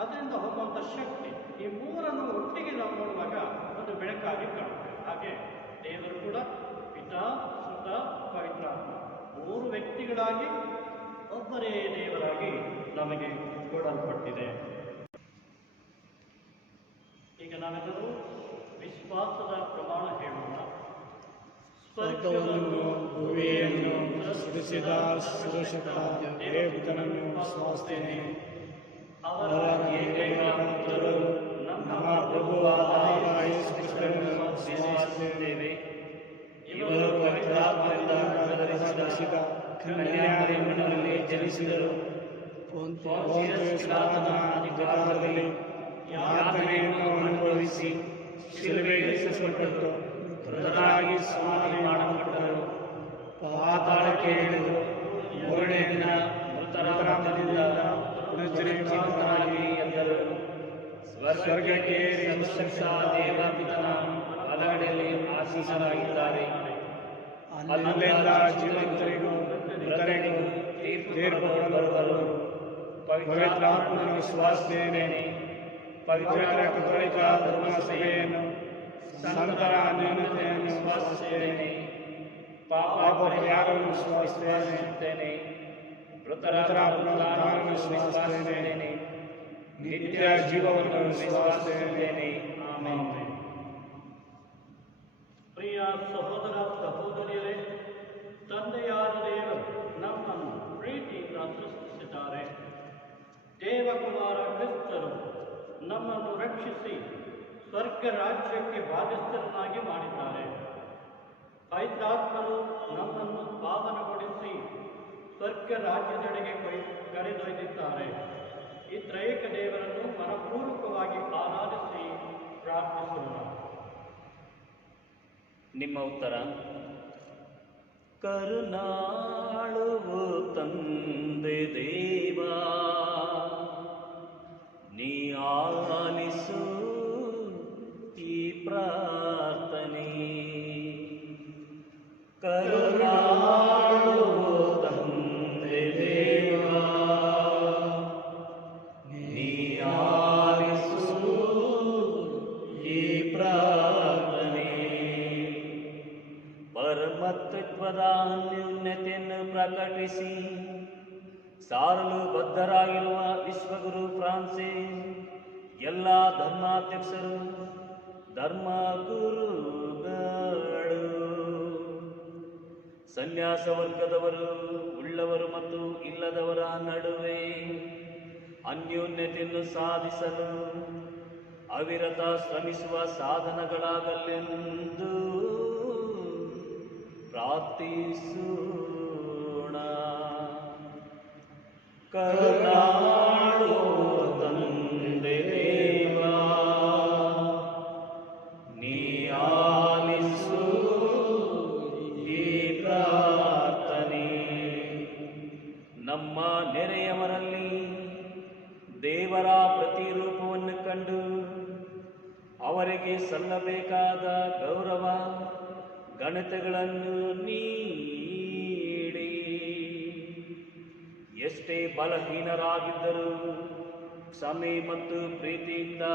ಅದರಿಂದ ಹೋಗುವಂಥ ಶಕ್ತಿ, ಈ ಮೂರನ್ನು ಒಟ್ಟಿಗೆ ನಾವು ನೋಡುವಾಗ ಒಂದು ಬೆಳಕಾಗಿ ಕಾಣುತ್ತೆ. ಹಾಗೆ ದೇವರು ಕೂಡ ಪಿತಾ, ಸುತ, ಪವಿತ್ರಾತ್ಮ ಮೂರು ವ್ಯಕ್ತಿಗಳಾಗಿ ಒಬ್ಬರೇ ದೇವರಾಗಿ ನಮಗೆ ಕೊಡಲ್ಪಟ್ಟಿದೆ. ಈಗ ನಾವೆಲ್ಲರೂ ವಿಶ್ವಾಸದ ಪ್ರಮಾಣ ಹೇಳೋಣ. ಸ್ವರ್ಗವನ್ನು ಭೂಮಿಯನ್ನು ಸೃಷ್ಟಿಸಿದ ಸರ್ವಶಕ್ತ ದೇವರನ್ನು ವಿಶ್ವಾಸಿಸುತ್ತೇನೆ. ಅವರ ಏಕೈಕಪುತ್ರರು ನಮ್ಮ ಪ್ರಭುವಾದ ಯೇಸು ಕ್ರಿಸ್ತನನ್ನು ವಿಶ್ವಾಸಿಸುತ್ತೇವೆ. ಇವರು ಪವಿತ್ರಾತ್ಮದಿಂದ ಗರ್ಭಧರಿಸಿದ ಕನ್ಯಾಮರಿಯಮ್ಮಿನಲ್ಲಿ ಜನಿಸಿದರು. ಪೊಂತಿಯಸ್ ಪಿಲಾತನ ಅಧಿಕಾರದಲ್ಲಿ ಯಾತನೆಯನ್ನು ಅನುಭವಿಸಿ ಶಿಲುಬೆಗೇರಿಸಲ್ಪಟ್ಟು ಮೃತರಾಗಿ ಸಮಾಧಿ ಮಾಡಲ್ಪಟ್ಟರು. ಪಾತಾಳಕ್ಕೆ ಇಳಿದು ಮೂರನೇ ದಿನ ಮೃತರ ಮಧ್ಯದಿಂದ ಪುನರುಜ್ಜೀವಿತರಾಗಿ ಎದ್ದರು. ಸ್ವರ್ಗಕ್ಕೆ ಏರಿ ಸರ್ವಶಕ್ತ ದೇವಪಿತನ ಬಲಗಡೆಯಲ್ಲಿ ಆಸೀನರಾಗಿದ್ದಾರೆ. ಅಲ್ಲಿಂದ ಜೀವಂತರಿಗೂ ಮೃತರಿಗೂ ತೀರ್ಪು ಬರುವರು. ಪವಿತ್ರಾತ್ಮನ ವಿಶ್ವಾಸಿಸುತ್ತೇನೆ. ಪವಿತ್ರ ಕಥೋಲಿಕ ಧರ್ಮ ಸಭೆಯನ್ನು, ಸಂತರ ಅನ್ಯೋನ್ಯತೆಯನ್ನು ವಿಶ್ವಾಸಿಸುತ್ತೇನೆ. ಪಾಪ ಪರಿಹಾರವನ್ನು ವಿಶ್ವಾಸಿಸುತ್ತೇನೆ. ಮೃತರ ಪುನರುತ್ಥಾನವನ್ನು ವಿಶ್ವಾಸಿಸುತ್ತೇನೆ. ನಿತ್ಯ ಜೀವವನ್ನು ವಿಶ್ವಾಸಿಸುತ್ತೇನೆ. ಆಮೆನ್. ಪ್ರಿಯ ಸಹೋದರ ಸಹೋದರಿಯರೇ, ತಂದೆಯಾದ ದೇವರು ನಮ್ಮನ್ನು ಪ್ರೀತಿಯಿಂದ ಸೃಷ್ಟಿಸಿದ್ದಾರೆ. ದೇವಕುಮಾರ ಕ್ರಿಸ್ತರು ನಮ್ಮನ್ನು ರಕ್ಷಿಸಿ ಸ್ವರ್ಗ ರಾಜ್ಯಕ್ಕೆ ಬಾಧ್ಯಸ್ಥರನ್ನಾಗಿ ಮಾಡಿದ್ದಾರೆ. ಪವಿತ್ರಾತ್ಮರು ನಮ್ಮನ್ನು ಪಾವನಗೊಳಿಸಿ ಸ್ವರ್ಗ ರಾಜ್ಯದೆಡೆಗೆ ಕರೆದೊಯ್ದಿದ್ದಾರೆ. ಈ ತ್ರೈಕ ದೇವರನ್ನು ಮನಪೂರ್ವಕವಾಗಿ ಆರಾಧಿಸಿ ಪ್ರಾರ್ಥಿಸೋಣ. ನಿಮ್ಮ ಉತ್ತರ: ಕರುಣಾಳುವು ತಂದೆ ದೇವಾ, ನೀ ಆಲಿಸು ಈ ಪ್ರಾರ್ಥನೆ. ಕರುಣಾಳುವು ತಂದೆ ದೇವಾ, ನೀ ಆಲಿಸು ಈ ಪ್ರಾರ್ಥನೆ. ಪರಮತತ್ವದ ಅನ್ಯೋನ್ಯತೆಯನ್ನು ಪ್ರಕಟಿಸಿ ಸಾರಲು ಬದ್ಧರಾಗಿರುವ ವಿಶ್ವಗುರು ಫ್ರಾನ್ಸಿಸ್, ಎಲ್ಲ ಧರ್ಮಾಧ್ಯಕ್ಷರು, ಧರ್ಮಗುರುಗಳು, ಸನ್ಯಾಸ ವರ್ಗದವರು, ಉಳ್ಳವರು ಮತ್ತು ಇಲ್ಲದವರ ನಡುವೆ ಅನ್ಯೋನ್ಯತೆಯನ್ನು ಸಾಧಿಸಲು ಅವಿರತ ಶ್ರಮಿಸುವ ಸಾಧನಗಳಾಗಲೆಂದು ಪ್ರಾರ್ಥಿಸೋಣ. ಕರುಣಾಳು ತಂದೆ ದೇವಾ, ನೀ ಆಲಿಸು ಈ ಪ್ರಾರ್ಥನೆ. ನಮ್ಮ ನೆರೆಯವರಲ್ಲಿ ದೇವರ ಪ್ರತಿರೂಪವನ್ನು ಕಂಡು ಅವರಿಗೆ ಸಲ್ಲಬೇಕಾದ ಗೌರವ ಘನತೆಗಳನ್ನು ನೀಡಿ, ಎಷ್ಟೇ ಬಲಹೀನರಾಗಿದ್ದರೂ ಕ್ಷಮೆ ಮತ್ತು ಪ್ರೀತಿಯಿಂದ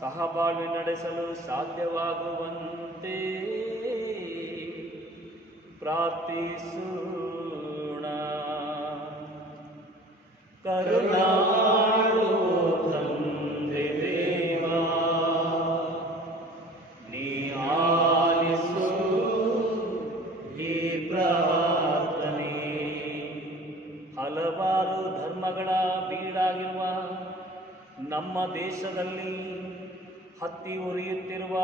ಸಹಬಾಳ್ವೆ ನಡೆಸಲು ಸಾಧ್ಯವಾಗುವಂತೆ ಪ್ರಾರ್ಥಿಸೋಣ. ಕರುಣಾಳು ತಂದೆ ದೇವಾ, ನೀ ಆಲಿಸು ಈ ಪ್ರಾರ್ಥನೆ. ಹಲವಾರು ಧರ್ಮಗಳ ಬೀಡಾಗಿರುವ ನಮ್ಮ ದೇಶದಲ್ಲಿ ಹತ್ತಿ ಉರಿಯುತ್ತಿರುವ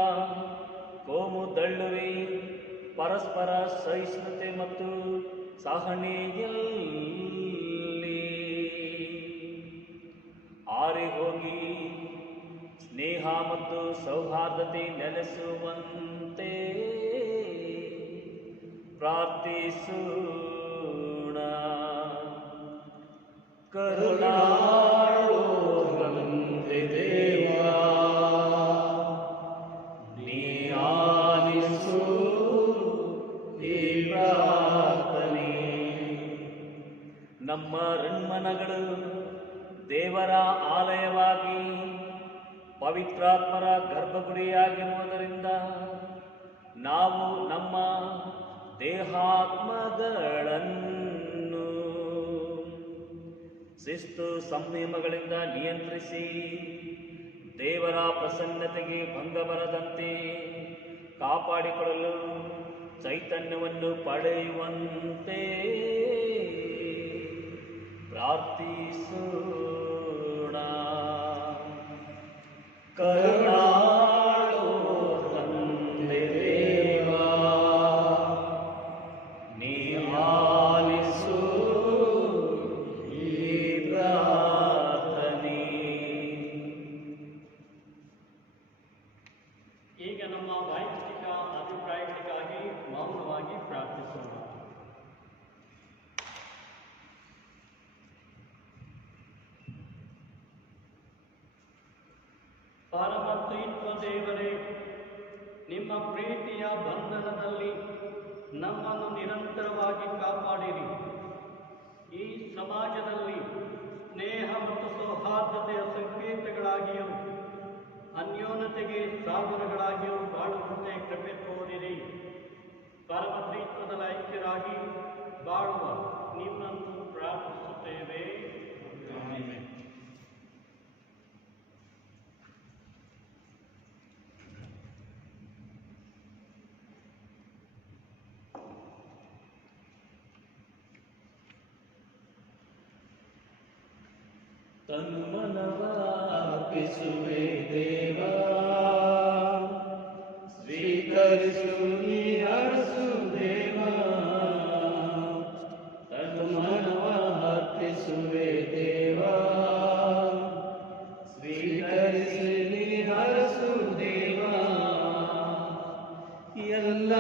ತೆರಳುರಿ. ಪರಸ್ಪರ ಸಹಿಷ್ಣುತೆ ಮತ್ತು ಸಹನೆಯಲ್ಲಿ ಆರಿ ಹೋಗಿ ಸ್ನೇಹ ಮತ್ತು ಸೌಹಾರ್ದತೆ ನೆಲೆಸುವಂತೆ ಪ್ರಾರ್ಥಿಸೋಣ. ಕರುಣಾಳು ತಂದೆ ದೇವಾ, ನೀ ಆಲಿಸು ಈ ಪ್ರಾರ್ಥನೆ. ನಮ್ಮ ಋಣ್ಮನಗಳು ದೇವರ ಆಲಯವಾಗಿ ಪವಿತ್ರಾತ್ಮರ ಗರ್ಭಗುಡಿಯಾಗಿರುವುದರಿಂದ ನಾವು ನಮ್ಮ ದೇಹಾತ್ಮಗಳನ್ನು ಶಿಸ್ತು ಸಂಯಮಗಳಿಂದ ನಿಯಂತ್ರಿಸಿ ದೇವರ ಪ್ರಸನ್ನತೆಗೆ ಭಂಗ ಬರದಂತೆ ಕಾಪಾಡಿಕೊಳ್ಳಲು ಚೈತನ್ಯವನ್ನು ಪಡೆಯುವಂತೆ ಪ್ರಾರ್ಥಿಸೋಣ. ಕರುಣಾಳು ತಂದೆ ದೇವಾ, ನೀ ಆಲಿಸು ಈ ಪ್ರಾರ್ಥನೆ. ಈಗ ನಮ್ಮ ವೈಯಕ್ತಿಕ ಅಭಿಪ್ರಾಯಕ್ಕಾಗಿ ಮೌನವಾಗಿ ಪ್ರಾರ್ಥಿಸೋಣ. ಪರಮತ್ರಿತ್ವ ದೇವರೇ, ನಿಮ್ಮ ಪ್ರೀತಿಯ ಬಂಧನದಲ್ಲಿ ನಮ್ಮನ್ನು ನಿರಂತರವಾಗಿ ಕಾಪಾಡಿರಿ. ಈ ಸಮಾಜದಲ್ಲಿ ಸ್ನೇಹ ಮತ್ತು ಸೌಹಾರ್ದತೆಯ ಸಂಕೇತಗಳಾಗಿಯೂ ಅನ್ಯೋನ್ಯತೆಗೆ ಸಾಧನಗಳಾಗಿಯೂ ಬಾಳುವಂತೆ ಕೃಪೆ ತೋರಿರಿ. ಪರಮತ್ರಿತ್ವದಲ್ಲಿ ಐಕ್ಯರಾಗಿ ಬಾಳುವ ನಿಮ್ಮನ್ನು ಪ್ರಾರ್ಥಿಸುತ್ತೇವೆ. ಆಮೆನ್. ತನ್ಮನವಾರ್ಪಿಸುವೆ ದೇವಾ, ಸ್ವೀಕರಿಸು ನೀ ಅರಸು ದೇವಾ. ತನ್ಮನವಾರ್ಪಿಸುವೆ ದೇವಾ, ಸ್ವೀಕರಿಸು ನೀ ಅರಸು ದೇವಾ. ಎಲ್ಲ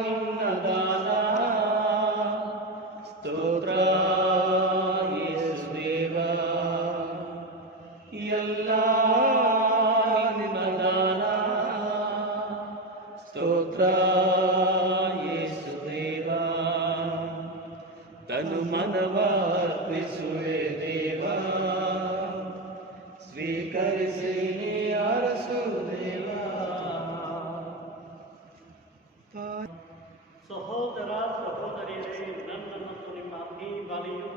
ನಿನ್ನ ದಾನ ಸ್ತೋತ್ರ ಎಲ್ಲ ನಿನ್ನ ದಾನ ಸ್ತೋತ್ರ ಯೇಸು ದೇವಾ. ತನು ಮನವಾರ್ಪಿಸುವೆ ದೇವಾ, ಸ್ವೀಕರಿಸಿ ನೀ ಅರಸು ದೇವಾ. ಸಹೋದರ ಸಹೋದರಿಯರೇ, ನನ್ನ ಮತ್ತು ನಿಮ್ಮ ಈ ಬಲಿಯು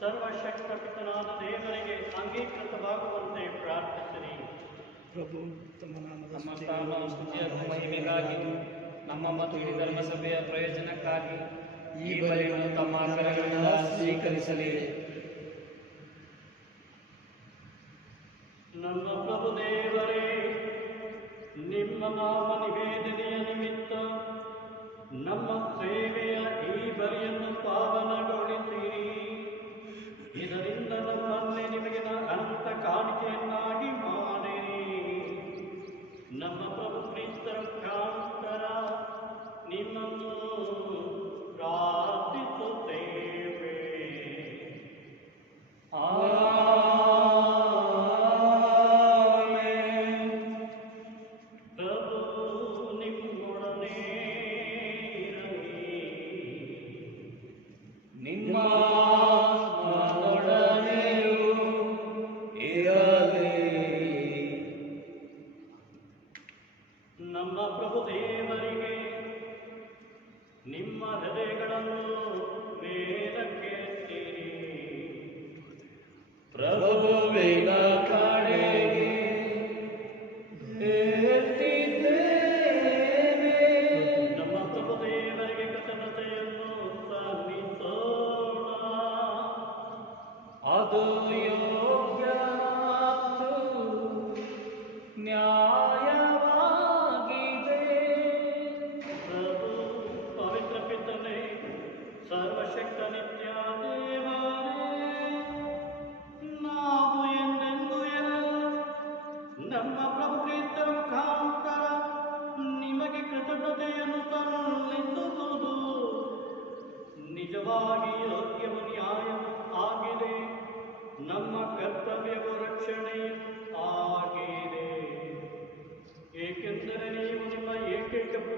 ಸರ್ವಶಕ್ತ ಪಿತನಾದ ದೇವರಿಗೆ ಅಂಗೀಕೃತವಾಗುವಂತೆ ಪ್ರಾರ್ಥಿಸಿರಿ. ಪ್ರಭು ತಮ್ಮ ನಾಮದ ನಮ್ಮ ಸ್ಥಾನದ ಸ್ತುತಿಯ ಮಹಿಮೆಗಾಗಿಯೂ ನಮ್ಮ ಮತ್ತು ಇಡೀ ಧರ್ಮಸಭೆಯ ಪ್ರಯೋಜನಕ್ಕಾಗಿ ಈ ಬಲಿಯನ್ನು ತಮ್ಮ ಕರಗಳಿಂದ ಸ್ವೀಕರಿಸಲಿದೆ. ನಮ್ಮ ಪ್ರಭು ದೇವರೇ, ನಿಮ್ಮ ನಾಮ ನಿವೇದನೆಯ ನಿಮಿತ್ತ ನಮ್ಮ ಸೇವೆಯ ಈ ಬಲಿಯನ್ನು ಪಾವನಗೊಳಿಸಿರಿ. ಇದರಿಂದ ನಮ್ಮನ್ನೇ ನಿಮಗೆ ಅನಂತ ಕಾಣಿಕೆಯನ್ನಾಗಿ ಮಾಡಿರಿ. ನಮ್ಮ ಪ್ರಭು ಕ್ರಿಸ್ತರ ಮುಖಾಂತರ ನಿಮ್ಮನ್ನು ಪ್ರಾರ್ಥಿಸುತ್ತೇವೆ. ಪ್ರಭು ನಿಮ್ಮೊಡನೆ ಇರಲಿ. ನಿಮ್ಮ ಆತ್ಮದೊಡನೆಯೂ ಇರಲಿ. ನಮ್ಮ ಪ್ರಭು ದೇವರಿಗೆ ನಿಮ್ಮ ಹೃದಯಗಳನ್ನು ಮೇಲಕ್ಕೆತ್ತಿರಿ. ಪ್ರಭುವಿನ ಕಡೆಗೆ ಎತ್ತಿದ್ದೇವೆ. ನಮ್ಮ ಪ್ರಭು ದೇವರಿಗೆ ಕೃತಜ್ಞತೆಯನ್ನು ಸಲ್ಲಿಸೋಣ. ಅದು ಯೋಗ್ಯ ಮತ್ತು ನ್ಯಾಯವಾಗಿದೆ.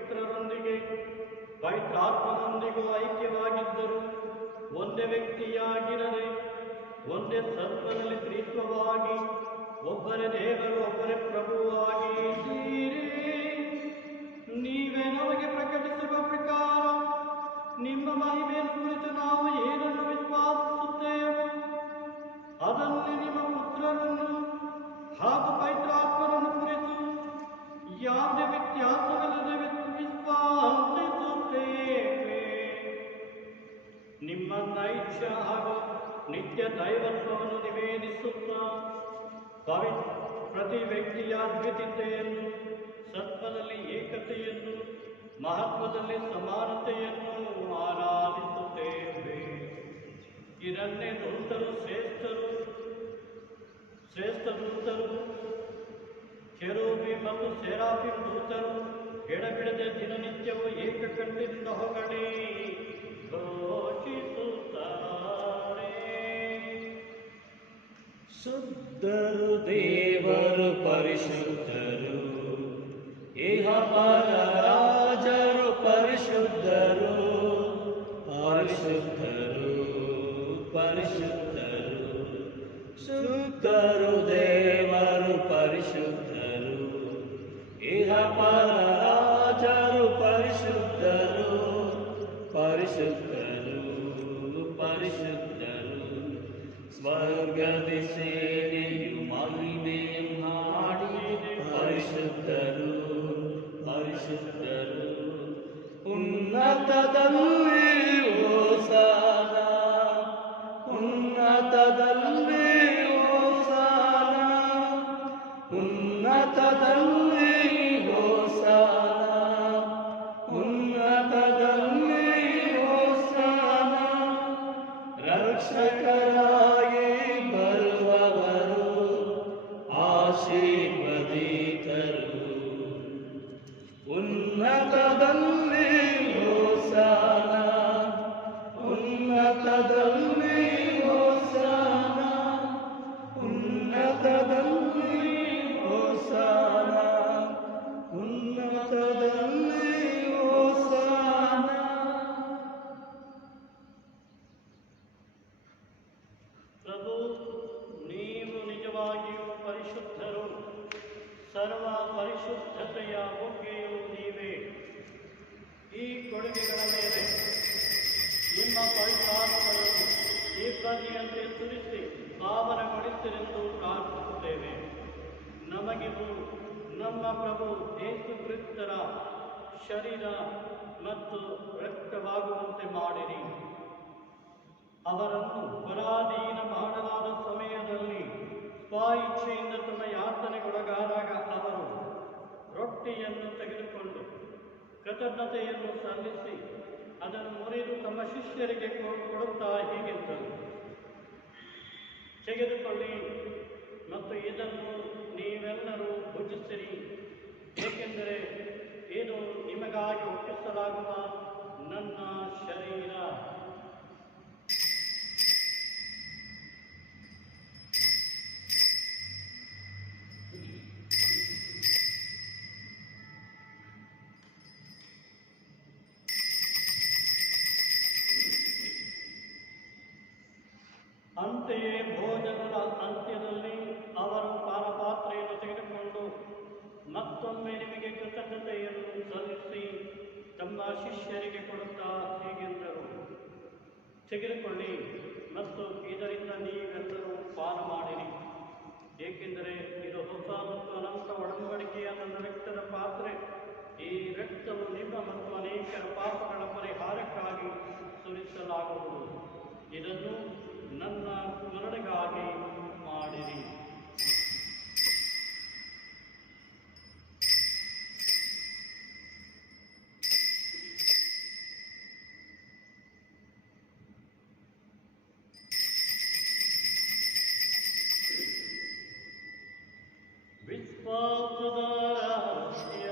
ಪವಿತ್ರರೊಂದಿಗೆ ಪವಿತ್ರಾತ್ಮನೊಂದಿಗೂ ಐಕ್ಯವಾಗಿದ್ದರು, ಒಂದೇ ವ್ಯಕ್ತಿಯಾಗಿರದೆ ಒಂದೇ ಸತ್ವದಲ್ಲಿ ತ್ರಿತ್ವವಾಗಿ ಒಬ್ಬರೇ ದೇವರು ಒಬ್ಬರೇ ಪ್ರಭುವಾಗಿ ಇದ್ದೀರಿ. ನೀವೇ ನಮಗೆ ಪ್ರಕಟಿಸುವ ಪ್ರಕಾರ ನಿಮ್ಮ ಮಹಿಮೆಯನ್ನು ಕುರಿತು ನಾವು ಏನನ್ನು ವಿಶ್ವಾಸಿಸುತ್ತೇವೆ ಅದನ್ನೇ ನಿಮ್ಮ ಪುತ್ರರನ್ನು ಹಾಗೂ ಪವಿತ್ರಾತ್ಮರನ್ನು ಕುರಿತು ಯಾವುದೇ ವ್ಯತ್ಯಾಸವಿಲ್ಲದೆ ವಿಶ್ವಾಸಿಸುತ್ತೇವೆ. ನಿಮ್ಮ ನೈಜ ಹಾಗೂ ನಿತ್ಯ ದೈವತ್ವವನ್ನು ನಿವೇದಿಸುತ್ತಾ ಪ್ರತಿ ವ್ಯಕ್ತಿಯ ಅದ್ವಿತೀಯತೆಯನ್ನು, ಸತ್ವದಲ್ಲಿ ಏಕತೆಯನ್ನು, ಮಹತ್ವದಲ್ಲಿ ಸಮಾನತೆಯನ್ನು ಆರಾಧಿಸುತ್ತೇವೆ. ಇದನ್ನೇ ದೂತರು ಶ್ರೇಷ್ಠ ದೂತರು, ಕೆರೂಬಿ ಮತ್ತು ಸೆರಾಫಿಮ್ ದೂತರು ಎಡಬಿಡದೆ ದಿನನಿತ್ಯವೂ ಏಕಕಂಠದಿಂದ ಹೊಗಳಿ ಘೋಷಿಸುತ್ತಾರೆ. ಶುದ್ಧರು ದೇವರು ಪರಿಶುದ್ಧರು, ಇಹ ಪರರಾಜರು ಪರಿಶುದ್ಧರು, ಪರಿಶುದ್ಧರು ಪರಿಶುದ್ಧರು. ಶುದ್ಧರು ದೇವರು ಪರಿಶುದ್ಧರು, ಇಹ ಪರರಾಜರು ಪರಿಶುದ್ಧರು, ಪರಿಶುದ್ಧರು ಪರಿಶುದ್ಧರು. ಸ್ವರ್ಗದಿ ಸೇನೆಯು ಮಹಿಮೆಯು ಮಾಡಿ ಪರಿಶುದ್ಧರು ಪರಿಶುದ್ಧರು. ಉನ್ನತದಲ್ಲಿ ಹೋಸನ, ಉನ್ನತದಲ್ಲಿ ಹೋಸನ, ಉನ್ನತದಲ್ಲಿ ಹೋಸನ, ಉನ್ನತದಲ್ಲಿ ಹೋಸನ. ರಕ್ಷಕರಾಗಿ ಬರುವವರು ಆಶೀರ್ವದಿತರು. ಉನ್ನತದಲ್ಲಿ ಹೋಸನ, ಉನ್ನತದಲ್ಲಿ ಹೋಸನ, ಉನ್ನತದಲ್ಲಿ ಹೋಸನ, ಉನ್ನತದಲ್ಲಿ ಹೋಸನ. ಪ್ರಭು, ನೀವು ನಿಜವಾಗಿಯೂ ಪರಿಶುದ್ಧರು, ಸರ್ವ ಪರಿಶುದ್ಧತೆಯ ಬುಗ್ಗೆಯೂ ನೀವೇ. ಈ ಕೊಡುಗೆಗಳ ಮೇಲೆ ನಿಮ್ಮ ಪವಿತ್ರಾತ್ಮಗಳನ್ನು ಈ ಪ್ರತಿಯಂತೆ ಸುರಿಸಿ ಪಾವನಗೊಳಿಸಿರೆಂದು ಪ್ರಾರ್ಥಿಸುತ್ತೇವೆ. ನಮಗಿದು ನಮ್ಮ ಪ್ರಭು ಯೇಸು ಕ್ರಿಸ್ತರ ಶರೀರ ಮತ್ತು ರಕ್ತವಾಗುವಂತೆ ಮಾಡಿರಿ. ಅವರನ್ನು ಪರಾಧೀನ ಮಾಡಲಾದ ಸಮಯದಲ್ಲಿ ಸ್ವಾಇಚ್ಛೆಯಿಂದ ತಮ್ಮ ಯಾತನೆಗೊಳಗಾದಾಗ ಅವರು ರೊಟ್ಟಿಯನ್ನು ತೆಗೆದುಕೊಂಡು ಕೃತಜ್ಞತೆಯನ್ನು ಸಲ್ಲಿಸಿ ಅದನ್ನು ಮುರಿದು ತಮ್ಮ ಶಿಷ್ಯರಿಗೆ ಕೊಡುತ್ತಾ ಹೀಗೆಂದರು, ತೆಗೆದುಕೊಳ್ಳಿ ಮತ್ತು ಇದನ್ನು ನೀವೆಲ್ಲರೂ ಭುಜಿಸಿರಿ, ಏಕೆಂದರೆ ಇದು ನಿಮಗಾಗಿ ಒಪ್ಪಿಸಲಾಗುವ ನನ್ನ ಶರೀರ. ಅಂತೆಯೇ ಭೋಜನದ ಅಂತ್ಯದಲ್ಲಿ ಅವರು ಪಾನಪಾತ್ರೆಯನ್ನು ತೆಗೆದುಕೊಂಡು ಮತ್ತೊಮ್ಮೆ ನಿಮಗೆ ಕೃತಜ್ಞತೆಯನ್ನು ಸಲ್ಲಿಸಿ ತಮ್ಮ ಶಿಷ್ಯರಿಗೆ ಕೊಡುತ್ತಾ ಹೀಗೆಂದರು, ತೆಗೆದುಕೊಳ್ಳಿ ಮತ್ತು ಇದರಿಂದ ನೀವೆಲ್ಲರೂ ಪಾನ ಮಾಡಿರಿ, ಏಕೆಂದರೆ ಇದು ಹೊಸ ಮತ್ತು ಅನಂತ ಒಡಂಬಡಿಕೆಯ ನನ್ನ ರಕ್ತದ ಪಾತ್ರೆ. ಈ ರಕ್ತವು ನಿಮ್ಮ ಮತ್ತು ಅನೇಕರ ಪಾಪಗಳ ಪರಿಹಾರಕ್ಕಾಗಿ ಸುರಿಸಲಾಗುವುದು. ಇದನ್ನು ನನ್ನ ಸ್ಮರಣೆಗಾಗಿ ಮಾಡಿರಿ. ವಿಶ್ವಾಸದ ರಹಸ್ಯ.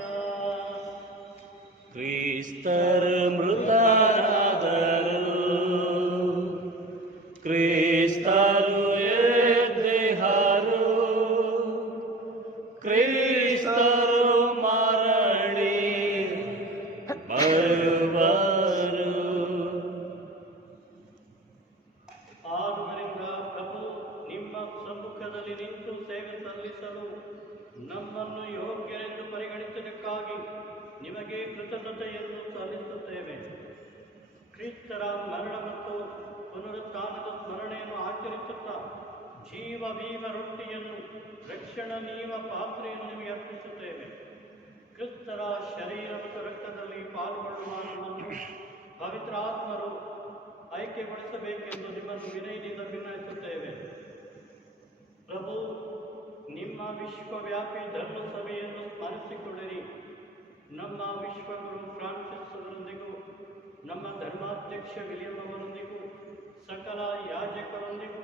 ಕ್ರಿಸ್ತರ ಮೃತರಾದರು, ಕ್ರಿಸ್ತರು ಎದ್ದೆಹರು, ಕ್ರಿಸ್ತರು ಮರಳಿ ನಿಮಗೆ ಕೃತಜ್ಞತೆಯನ್ನು ಸಲ್ಲಿಸುತ್ತೇವೆ. ಕ್ರಿಸ್ತರ ಮರಣ ಮತ್ತು ಪುನರುತ್ಥಾನದ ಸ್ಮರಣೆಯನ್ನು ಆಚರಿಸುತ್ತಾ ಜೀವವೀವ ರೊಟ್ಟಿಯನ್ನು ರಕ್ಷಣನೀಯ ಪಾತ್ರೆಯನ್ನು ನಿಮಗೆ ಅರ್ಪಿಸುತ್ತೇವೆ. ಕ್ರಿಸ್ತರ ಶರೀರ ಮತ್ತು ರಕ್ತದಲ್ಲಿ ಪಾಲ್ಗೊಳ್ಳುವ ನಮ್ಮನ್ನು ಪವಿತ್ರಾತ್ಮರು ಆಯ್ಕೆಗೊಳಿಸಬೇಕೆಂದು ನಿಮ್ಮನ್ನು ವಿನಯದಿಂದ ವಿನಯಿಸುತ್ತೇವೆ. ಪ್ರಭು, ನಿಮ್ಮ ವಿಶ್ವವ್ಯಾಪಿ ಧರ್ಮಸಭೆಯನ್ನು ಸ್ಮರಿಸಿಕೊಳ್ಳಿರಿ. ನಮ್ಮ ವಿಶ್ವಗುರು ಫ್ರಾನ್ಸಿಸ್ ಅವರೊಂದಿಗೂ ನಮ್ಮ ಧರ್ಮಾಧ್ಯಕ್ಷ ವಿಲಿಯಂ ಅವರೊಂದಿಗೂ ಸಕಲ ಯಾಜಕರೊಂದಿಗೂ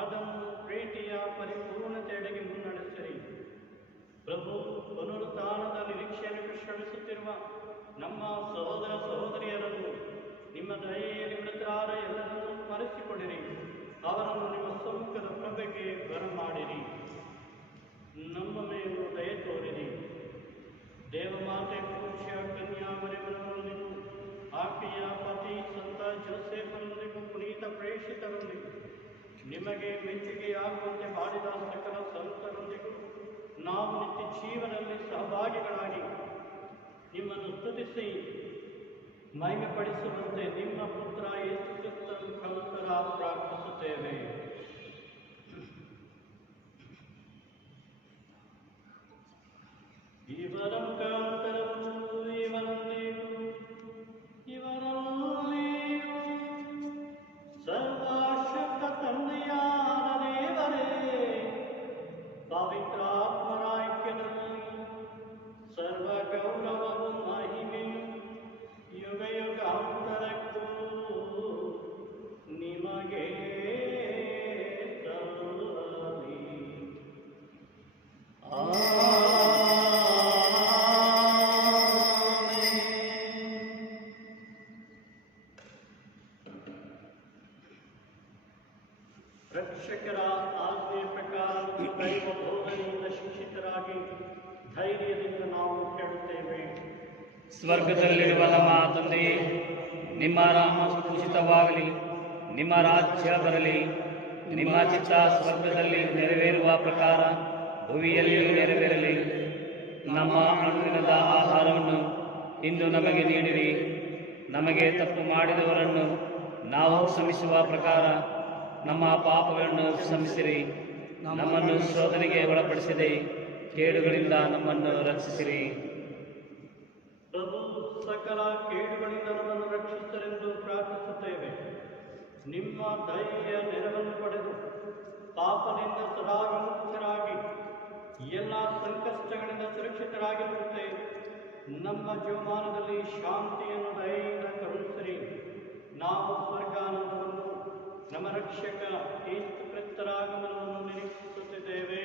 ಅದನ್ನು ಪ್ರೀತಿಯ ಪರಿಪೂರ್ಣತೆಯೆಡೆಗೆ ಮುನ್ನಡೆಸಿರಿ. ಪ್ರಭು, ಪುನರುತ್ಥಾನದ ನಿರೀಕ್ಷೆಯನ್ನು ಶ್ರಮಿಸುತ್ತಿರುವ ನಮ್ಮ ಸಹೋದರ ಸಹೋದರಿಯರನ್ನು ನಿಮ್ಮ ದಯೆಯಲ್ಲಿ ಮೃತರಾದ ಎಲ್ಲರನ್ನೂ ಸ್ಮರಿಸಿಕೊಂಡಿರಿ. ಅವರನ್ನು ನಿಮ್ಮ ಸಮ್ಮುಖದ ಪ್ರಭೆಗೆ ಬರಮಾಡಿರಿ. ನಮ್ಮ ಮೇಲೂ ದಯೆ ತೋರಿರಿ. ದೇವಮಾತೆ ಪೂಜ್ಯ ಕನ್ಯಾಮರಿಯವರೊಂದಿಗೂ ಆಕೆಯ ಪತಿ ಸಂತ ಜೋಸೆಫರೊಂದಿಗೂ ಪುನೀತ ಪ್ರೇಷಿತರೊಂದಿಗೂ ನಿಮಗೆ ಮೆಚ್ಚುಗೆಯಾಗುವಂತೆ ಮಾಡಿದ ಸಕಲ ಸಂತರೊಂದಿಗೂ ನಾವು ನಿತ್ಯ ಜೀವನದಲ್ಲಿ ಸಹಭಾಗಿಗಳಾಗಿ ನಿಮ್ಮನ್ನು ಸ್ತುತಿಸಿ ಮಹಿಮೆಪಡಿಸುವಂತೆ ನಿಮ್ಮ ಪುತ್ರ ಯೇಸು ಕ್ರಿಸ್ತನ ಮುಖಾಂತರ ಪ್ರಾರ್ಥಿಸುತ್ತೇವೆ. ಇವರ ಮುಖಾಂತರವೂ ಇವರಲ್ಲಿಯೂ ಸರ್ವಶಕ್ತ ತಂದೆಯಾದ ದೇವರೇ, ಪವಿತ್ರಾತ್ಮರ ಐಕ್ಯದಲ್ಲಿ ಸರ್ವ ಗೌರವವು ಮಹಿಮೆಯು ಯುಗ ಯುಗಾಂತರಕ್ಕೂ ನಿಮಗೆ ಸಲ್ಲಲಿ. ರಕ್ಷಕರ ಆಜ್ಞೆ ಪ್ರಕಾರ ದೈವ ಬೋಧನೆಯಿಂದ ಶಿಕ್ಷಿತರಾಗಿ ಧೈರ್ಯದಿಂದ ನಾವು ಕೇಳುತ್ತೇವೆ. ಸ್ವರ್ಗದಲ್ಲಿರುವ ನಮ್ಮ ತಂದೆಯೇ, ನಿಮ್ಮ ನಾಮ ಪೂಜಿತವಾಗಲಿ, ನಿಮ್ಮ ರಾಜ್ಯ ಬರಲಿ, ನಿಮ್ಮ ಚಿತ್ತ ಸ್ವರ್ಗದಲ್ಲಿ ನೆರವೇರುವ ಪ್ರಕಾರ ಭುವಿಯಲ್ಲಿಯೂ ನೆರವೇರಲಿ. ನಮ್ಮ ಅನುದಿನದ ಆಹಾರವನ್ನು ಇಂದು ನಮಗೆ ನೀಡಿರಿ. ನಮಗೆ ತಪ್ಪು ಮಾಡಿದವರನ್ನು ನಾವು ಕ್ಷಮಿಸುವ ಪ್ರಕಾರ ನಮ್ಮ ಪಾಪಗಳನ್ನು ಕ್ಷಮಿಸಿರಿ. ನಮ್ಮನ್ನು ಶೋಧನೆಗೆ ಒಳಪಡಿಸಿದೆ, ಕೇಡುಗಳಿಂದ ನಮ್ಮನ್ನು ರಕ್ಷಿಸಿರಿ. ಪ್ರಭು, ಸಕಲ ಕೇಡುಗಳಿಂದ ನಮ್ಮನ್ನು ರಕ್ಷಿಸರೆಂದು ಪ್ರಾರ್ಥಿಸುತ್ತೇವೆ. ನಿಮ್ಮ ದಯೆಯ ನೆರವನ್ನು ಪಡೆದು ಪಾಪದಿಂದ ಸದಾ ವಿಮುಕ್ತರಾಗಿ ಎಲ್ಲ ಸಂಕಷ್ಟಗಳಿಂದ ಸುರಕ್ಷಿತರಾಗಿರುವಂತೆ ನಮ್ಮ ಜೀವಮಾನದಲ್ಲಿ ಶಾಂತಿಯನ್ನು ದಯೆಯಿಂದ ಕರುಣಿಸಿರಿ. ನಾವು ಸ್ವರ್ಗಾನಂದವನ್ನು ನಮ್ಮ ರಕ್ಷಕ ಯೇಸು ಕ್ರಿಸ್ತರ ಆಗಮನವನ್ನು ನಿರೀಕ್ಷಿಸುತ್ತಿದ್ದೇವೆ.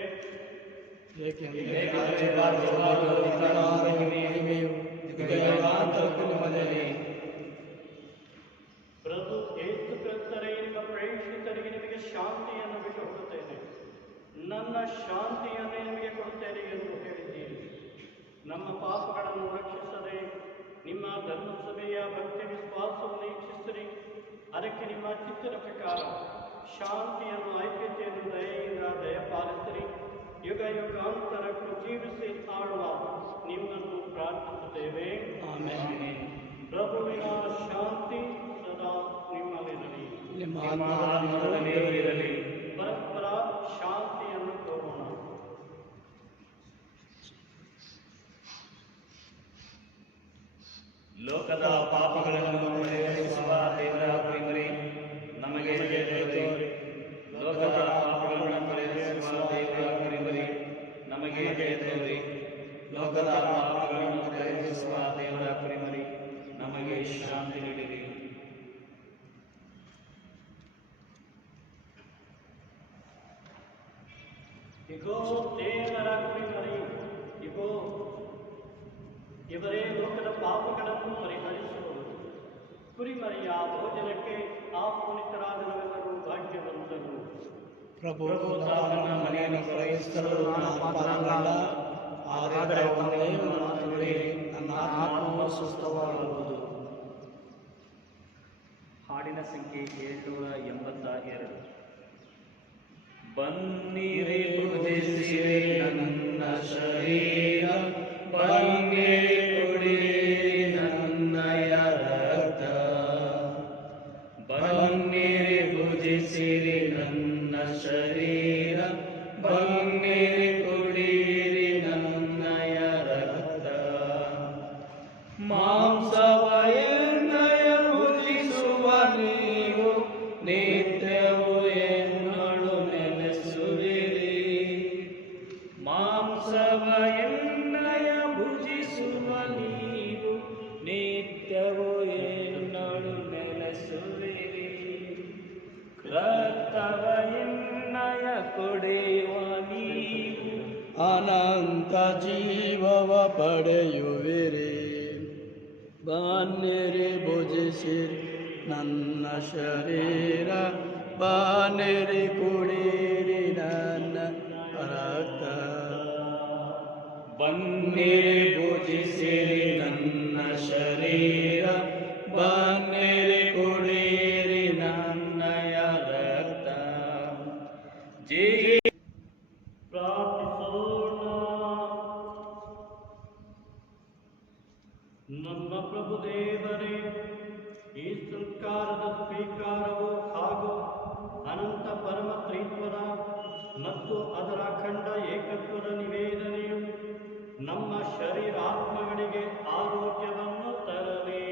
ಪ್ರಭು ಯೇಸು ಕ್ರಿಸ್ತರೇ, ನಿಮ್ಮ ಪ್ರೇಷಿತರಿಗೆ ನಿಮಗೆ ಶಾಂತಿಯನ್ನು ಬಿಟ್ಟು ಹೋಗುತ್ತೇನೆ, ನನ್ನ ಶಾಂತಿಯನ್ನೇ ನಿಮಗೆ ಕೊಡುತ್ತೇನೆ ಎಂದು ಹೇಳಿದ್ದೀರಿ. ನಮ್ಮ ಪಾಪಗಳನ್ನು ರಕ್ಷಿಸದೆ ನಿಮ್ಮ ಧರ್ಮಸಭೆಯ ಭಕ್ತಿ ವಿಶ್ವಾಸವನ್ನು ವೀಕ್ಷಿಸಿರಿ. ಅದಕ್ಕೆ ನಿಮ್ಮ ಚಿತ್ತದ ಪ್ರಕಾರ ಶಾಂತಿಯನ್ನು ಐಕ್ಯತೆಯನ್ನು ದಯೆಯಿಂದ ದಯಪಾಲಿಸಿರಿ. ಯುಗ ಯುಗಾಂತರಕ್ಕೂ ಜೀವಿಸಿ ಆಳುವ ನಿಮ್ಮನ್ನು ಪ್ರಾರ್ಥಿಸುತ್ತೇವೆ. ಪ್ರಭುವಿನ ಶಾಂತಿ ಸದಾ ನಿಮ್ಮಲ್ಲಿರಲಿ. ಪರಸ್ಪರ ಶಾಂತಿಯನ್ನು ಕೋರೋಣ. ಲೋಕದ ಪಾಪಗಳನ್ನು ಪರಿಹರಿಸುವ ದೇವರ ಕುರಿಮರಿ ನಮಗೆ ದಯೆ. ಲೋಕದ ಪಾಪಗಳನ್ನು ಪರಿಹರಿಸುವ ದೇವರ ಕುರಿಮರಿ ನಮಗೆ ದಯೆ. ಲೋಕದ ಪಾಪಗಳನ್ನು ಪರಿಹರಿಸುವ ದೇವರ ಕುರಿಮರಿ ನಮಗೆ ಶಾಂತಿ ನೀಡಿರಿ. ಇಗೋ ದೇವರ ಕುರಿಮರಿ, ಇಗೋ ಇವರೇ ಲೋಕದ ಪಾಪಗಳನ್ನು ಪರಿಹರಿಸುವರು. ಕುರಿಮರಿಯ ಭೋಜನಕ್ಕೆ ಆಹ್ವಾನಿತರಾದ ನಾವೆಲ್ಲರೂ ಭಾಗ್ಯವಂತರು. ಪ್ರಭು, ತನ್ನ ಮನೆಯನ್ನು ಪ್ರವೇಶಿಸಲು ನಾನು ಪಾತ್ರನಲ್ಲ, ಆದರೆ ತಂದೆಯ ಮಾತು ನುಡಿಯಿರಿ, ನನ್ನ ಆತ್ಮವು ಸ್ವಸ್ಥವಾಗುವುದು. ಹಾಡಿನ ಸಂಖ್ಯೆ 782. ಬನ್ನಿರಿ ಪೂಜಿಸಿರಿ ನನ್ನ ಶರೀರ, ಬನ್ನಿರಿ ಕುಡಿಯಿರಿ ಬನ್ನಿರಿ ಭುಜಿಸಿರಿ ನನ್ನ ಶರೀರ, ಬನ್ನಿರಿ ಕುಡಿಯಿರಿ ನನ್ನ ರಕ್ತ. ಬನ್ನಿರಿ ಭುಜಿಸಿರಿ ನನ್ನ ಶರೀರ, ಬನ್ನಿರಿ ಕುಡಿಯಿರಿ ನನ್ನಯ ರಕ್ತ. ಪ್ರಾರ್ಥಿಸೋಣ. ನಮ್ಮ ಪ್ರಭು ದೇವರೇ, ಈ ಸಂಸ್ಕಾರದ ಸ್ವೀಕಾರವು ಹಾಗೂ ಅನಂತ ಪರಮ ತ್ರಿತ್ವದ ಮತ್ತು ಅದರ ಅಖಂಡ ಏಕತ್ವದ ನಿವೇದನೆಯು ನಮ್ಮ ಶರೀರಾತ್ಮಗಳಿಗೆ ಆರೋಗ್ಯವನ್ನು ತರಲಿ.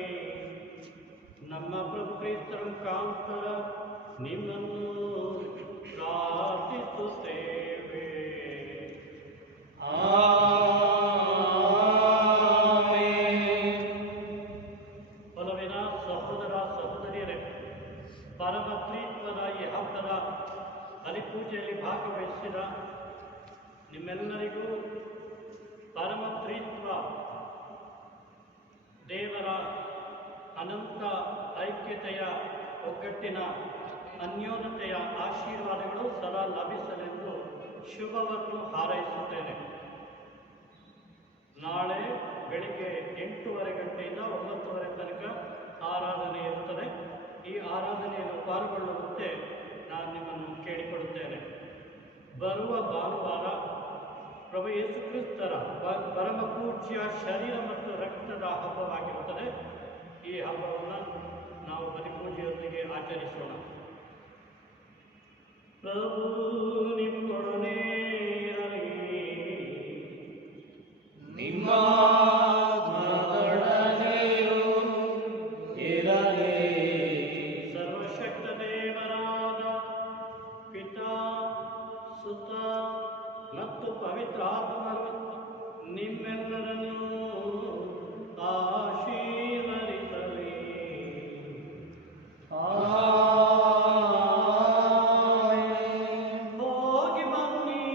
ನಮ್ಮ ಪ್ರಭು ಕ್ರಿಸ್ತರ ಮುಖಾಂತರ ನಿಮ್ಮನ್ನು ಪ್ರಾರ್ಥಿಸುತ್ತೇವೆ. ಒಲವಿನ ಸಹೋದರ ಸಹೋದರಿಯರೇ, ಪರಮ ತ್ರಿತ್ವದ ಈ ಹಬ್ಬದ ಬಲಿಪೂಜೆಯಲ್ಲಿ ಭಾಗವಹಿಸಿದ ನಿಮ್ಮೆಲ್ಲರಿಗೂ ಪರಮ ತ್ರಿತ್ವ ದೇವರ ಅನಂತ ಐಕ್ಯತೆಯ ಒಗ್ಗಟ್ಟಿನ ಅನ್ಯೋನ್ಯತೆಯ ಆಶೀರ್ವಾದಗಳು ಸದಾ ಲಭಿಸಲೆಂದು ಶುಭವನ್ನು ಹಾರೈಸುತ್ತೇನೆ. ನಾಳೆ ಬೆಳಿಗ್ಗೆ 8:30 ಗಂಟೆಯಿಂದ 9:00 ತನಕ ಆರಾಧನೆ ಇರುತ್ತದೆ. ಈ ಆರಾಧನೆಯನ್ನು ಪಾಲ್ಗೊಳ್ಳುವಂತೆ ನಾನು ನಿಮ್ಮನ್ನು ಕೇಳಿಕೊಳ್ಳುತ್ತೇನೆ. ಬರುವ ಭಾನುವಾರ ಪ್ರಭು ಯೇಸು ಕ್ರಿಸ್ತರ ಪರಮ ಪೂಜ್ಯ ಶರೀರ ಮತ್ತು ರಕ್ತದ ಹಬ್ಬವಾಗಿರುತ್ತದೆ. ಈ ಹಬ್ಬವನ್ನು ನಾವು ಬಲಿಪೂಜೆಯೊಂದಿಗೆ ಆಚರಿಸೋಣ. ಪ್ರಭು ನಿಮ್ಮೊಡನೆ ಇರಲಿ. ನಿಮ್ಮ ಆತ್ಮದೊಡನೆಯೂ ಇರಲಿ. ಸರ್ವಶಕ್ತ ದೇವರಾದ ಪಿತಾ, ಸುತ ಮತ್ತು ಪವಿತ್ರಾತ್ಮರು ನಿಮ್ಮೆಲ್ಲರನ್ನೂ ಆಶೀರ್ವದಿಸಲಿ. ಹೋಗಿ ಬನ್ನಿ,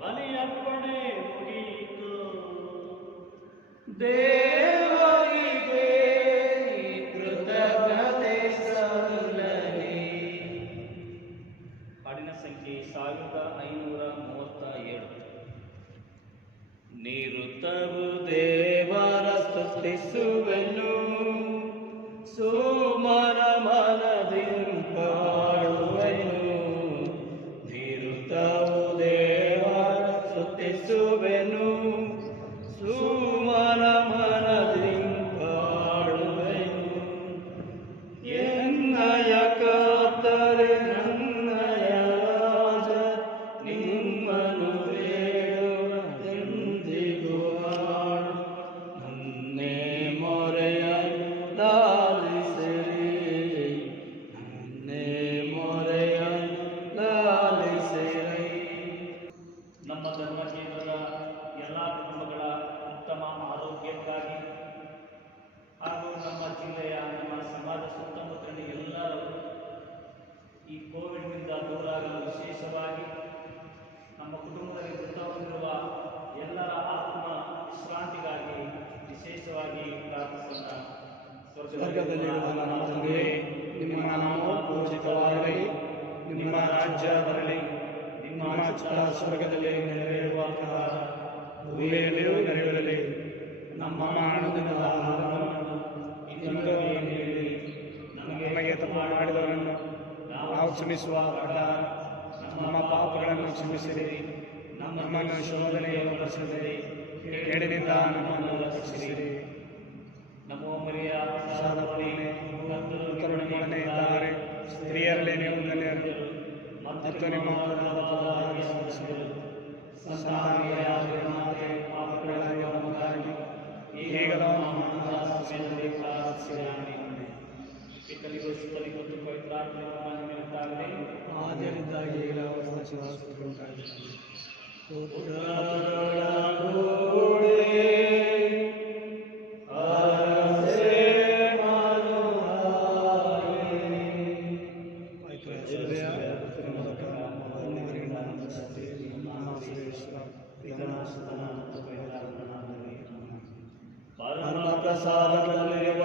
ಬಲಿಯರ್ಪಣೆ ಮುಗಿಯಿತು. ದೇವರಿಗೆ ಕೃತಜ್ಞತೆ ಸಲ್ಲಲಿ. ಹಾಡಿನ ಸಂಖ್ಯೆ 1537. ನಿರುತವು ದೇವರ ಸ್ತುತಿಸುವೆನು, ಸೋಮರ ಮನದಿಂಪಾಡುವೆನು. ನಿರುತವು ದೇವರ ಸ್ತುತಿಸುವೆನು, ಸೋಮರ ಮನದಿಂಪಾಡುವೆನು. ಎನ್ನಯ ಕರ್ತರೆ ನನ್ನಯ ರಾಜ, ನಿಮ್ಮನ್ನು ಬೇಡುವ ಎಂದಿಗೂ ಹಾಡು. ನನ್ನೇ ಮೊರೆಯನ್ನು ಲಾಲಿಸಿರಿ, ನನ್ನೇ ಮೊರೆಯನ್ನು ಲಾಲಿಸಿರಿ. ನಮ್ಮ ಧರ್ಮ ಕೇಂದ್ರದ ಎಲ್ಲ ಕುಟುಂಬಗಳ ಉತ್ತಮ ಆರೋಗ್ಯಕ್ಕಾಗಿ ಹಾಗೂ ನಮ್ಮ ಜಿಲ್ಲೆಯ, ನಮ್ಮ ಸಮಾಜ ಸುತ್ತಮುತ್ತಲಿನ ಎಲ್ಲರೂ ಈ ಕೋವಿಡ್ನಿಂದ ದೂರಾಗಲು, ವಿಶೇಷವಾಗಿ ನಮ್ಮ ಕುಟುಂಬದಲ್ಲಿ ಮೃತ ಹೊಂದಿರುವ ಎಲ್ಲರ ಆತ್ಮ ವಿಶ್ರಾಂತಿಗಾಗಿ ವಿಶೇಷವಾಗಿ ಪ್ರಾರ್ಥಿಸೋಣ. ಸ್ವರ್ಗದಲ್ಲಿರುವ ನಮ್ಮ ತಂದೆಯೇ, ನಿಮ್ಮ ನಾಮವು ಪೂಜಿತವಾಗಲಿ, ನಿಮ್ಮ ರಾಜ್ಯ ಬರಲಿ, ನಿಮ್ಮ ಚಿತ್ತ ಸ್ವರ್ಗದಲ್ಲಿ ನೆರವೇರುವ ಪ್ರಕಾರ ಭೂಮಿಯಲ್ಲಿಯೂ ನೆರವೇರಲಿ. ನಮ್ಮ ಅನುದಿನದ ಆಹಾರವನ್ನು ಇಂದು ನಮಗೆ ನೀಡಿರಿ. ನಮಗೆ ತಪ್ಪು ಮಾಡಿದವರನ್ನು ನಾವು ಕ್ಷಮಿಸುವ ಪ್ರಕಾರ ನಮ್ಮ ಪಾಪಗಳನ್ನು ಕ್ಷಮಿಸಿರಿ. ನಮ್ಮನ್ನು ಶೋಧನೆಗೆ ಒಳಪಡಿಸಿರಿ, ಕೇಡಿನಿಂದ ನಮ್ಮನ್ನು ರಕ್ಷಿಸಿರಿ. ನಮೋ ಮರಿಯ ಸಾಧನೆ ಕರುಣೆಯೊಡನೆ ಇದ್ದಾರೆ, ಸ್ತ್ರೀಯರಲ್ಲಿ ನೀವು ಧನ್ಯರು, ಮತ್ತು ನಿಮ್ಮ ಫಲವಾದ ಯೇಸು ಸಂತಾನವೇ ಮಾತೆ, ಪಾಪಗಳಾಗಿ ನಮಗಾಗಿ ಈಗಲೂ ನಮ್ಮ ಸಮಯದಲ್ಲಿ ಪ್ರಾರ್ಥಿಸಿರಿ. ಪಿತನಿಗೂ ಸುತನಿಗೂ ಮತ್ತು ಪವಿತ್ರಾತ್ಮನಿಗೂ ಮಹಿಮೆಯುಂಟಾಗಲಿ. ಆದ್ಯರಿದ್ದಾಗಿ ಈಗ ಉಂಟಾಗಿದೆ. ಪರಮ ಪ್ರಸಾದದಲ್ಲಿರುವ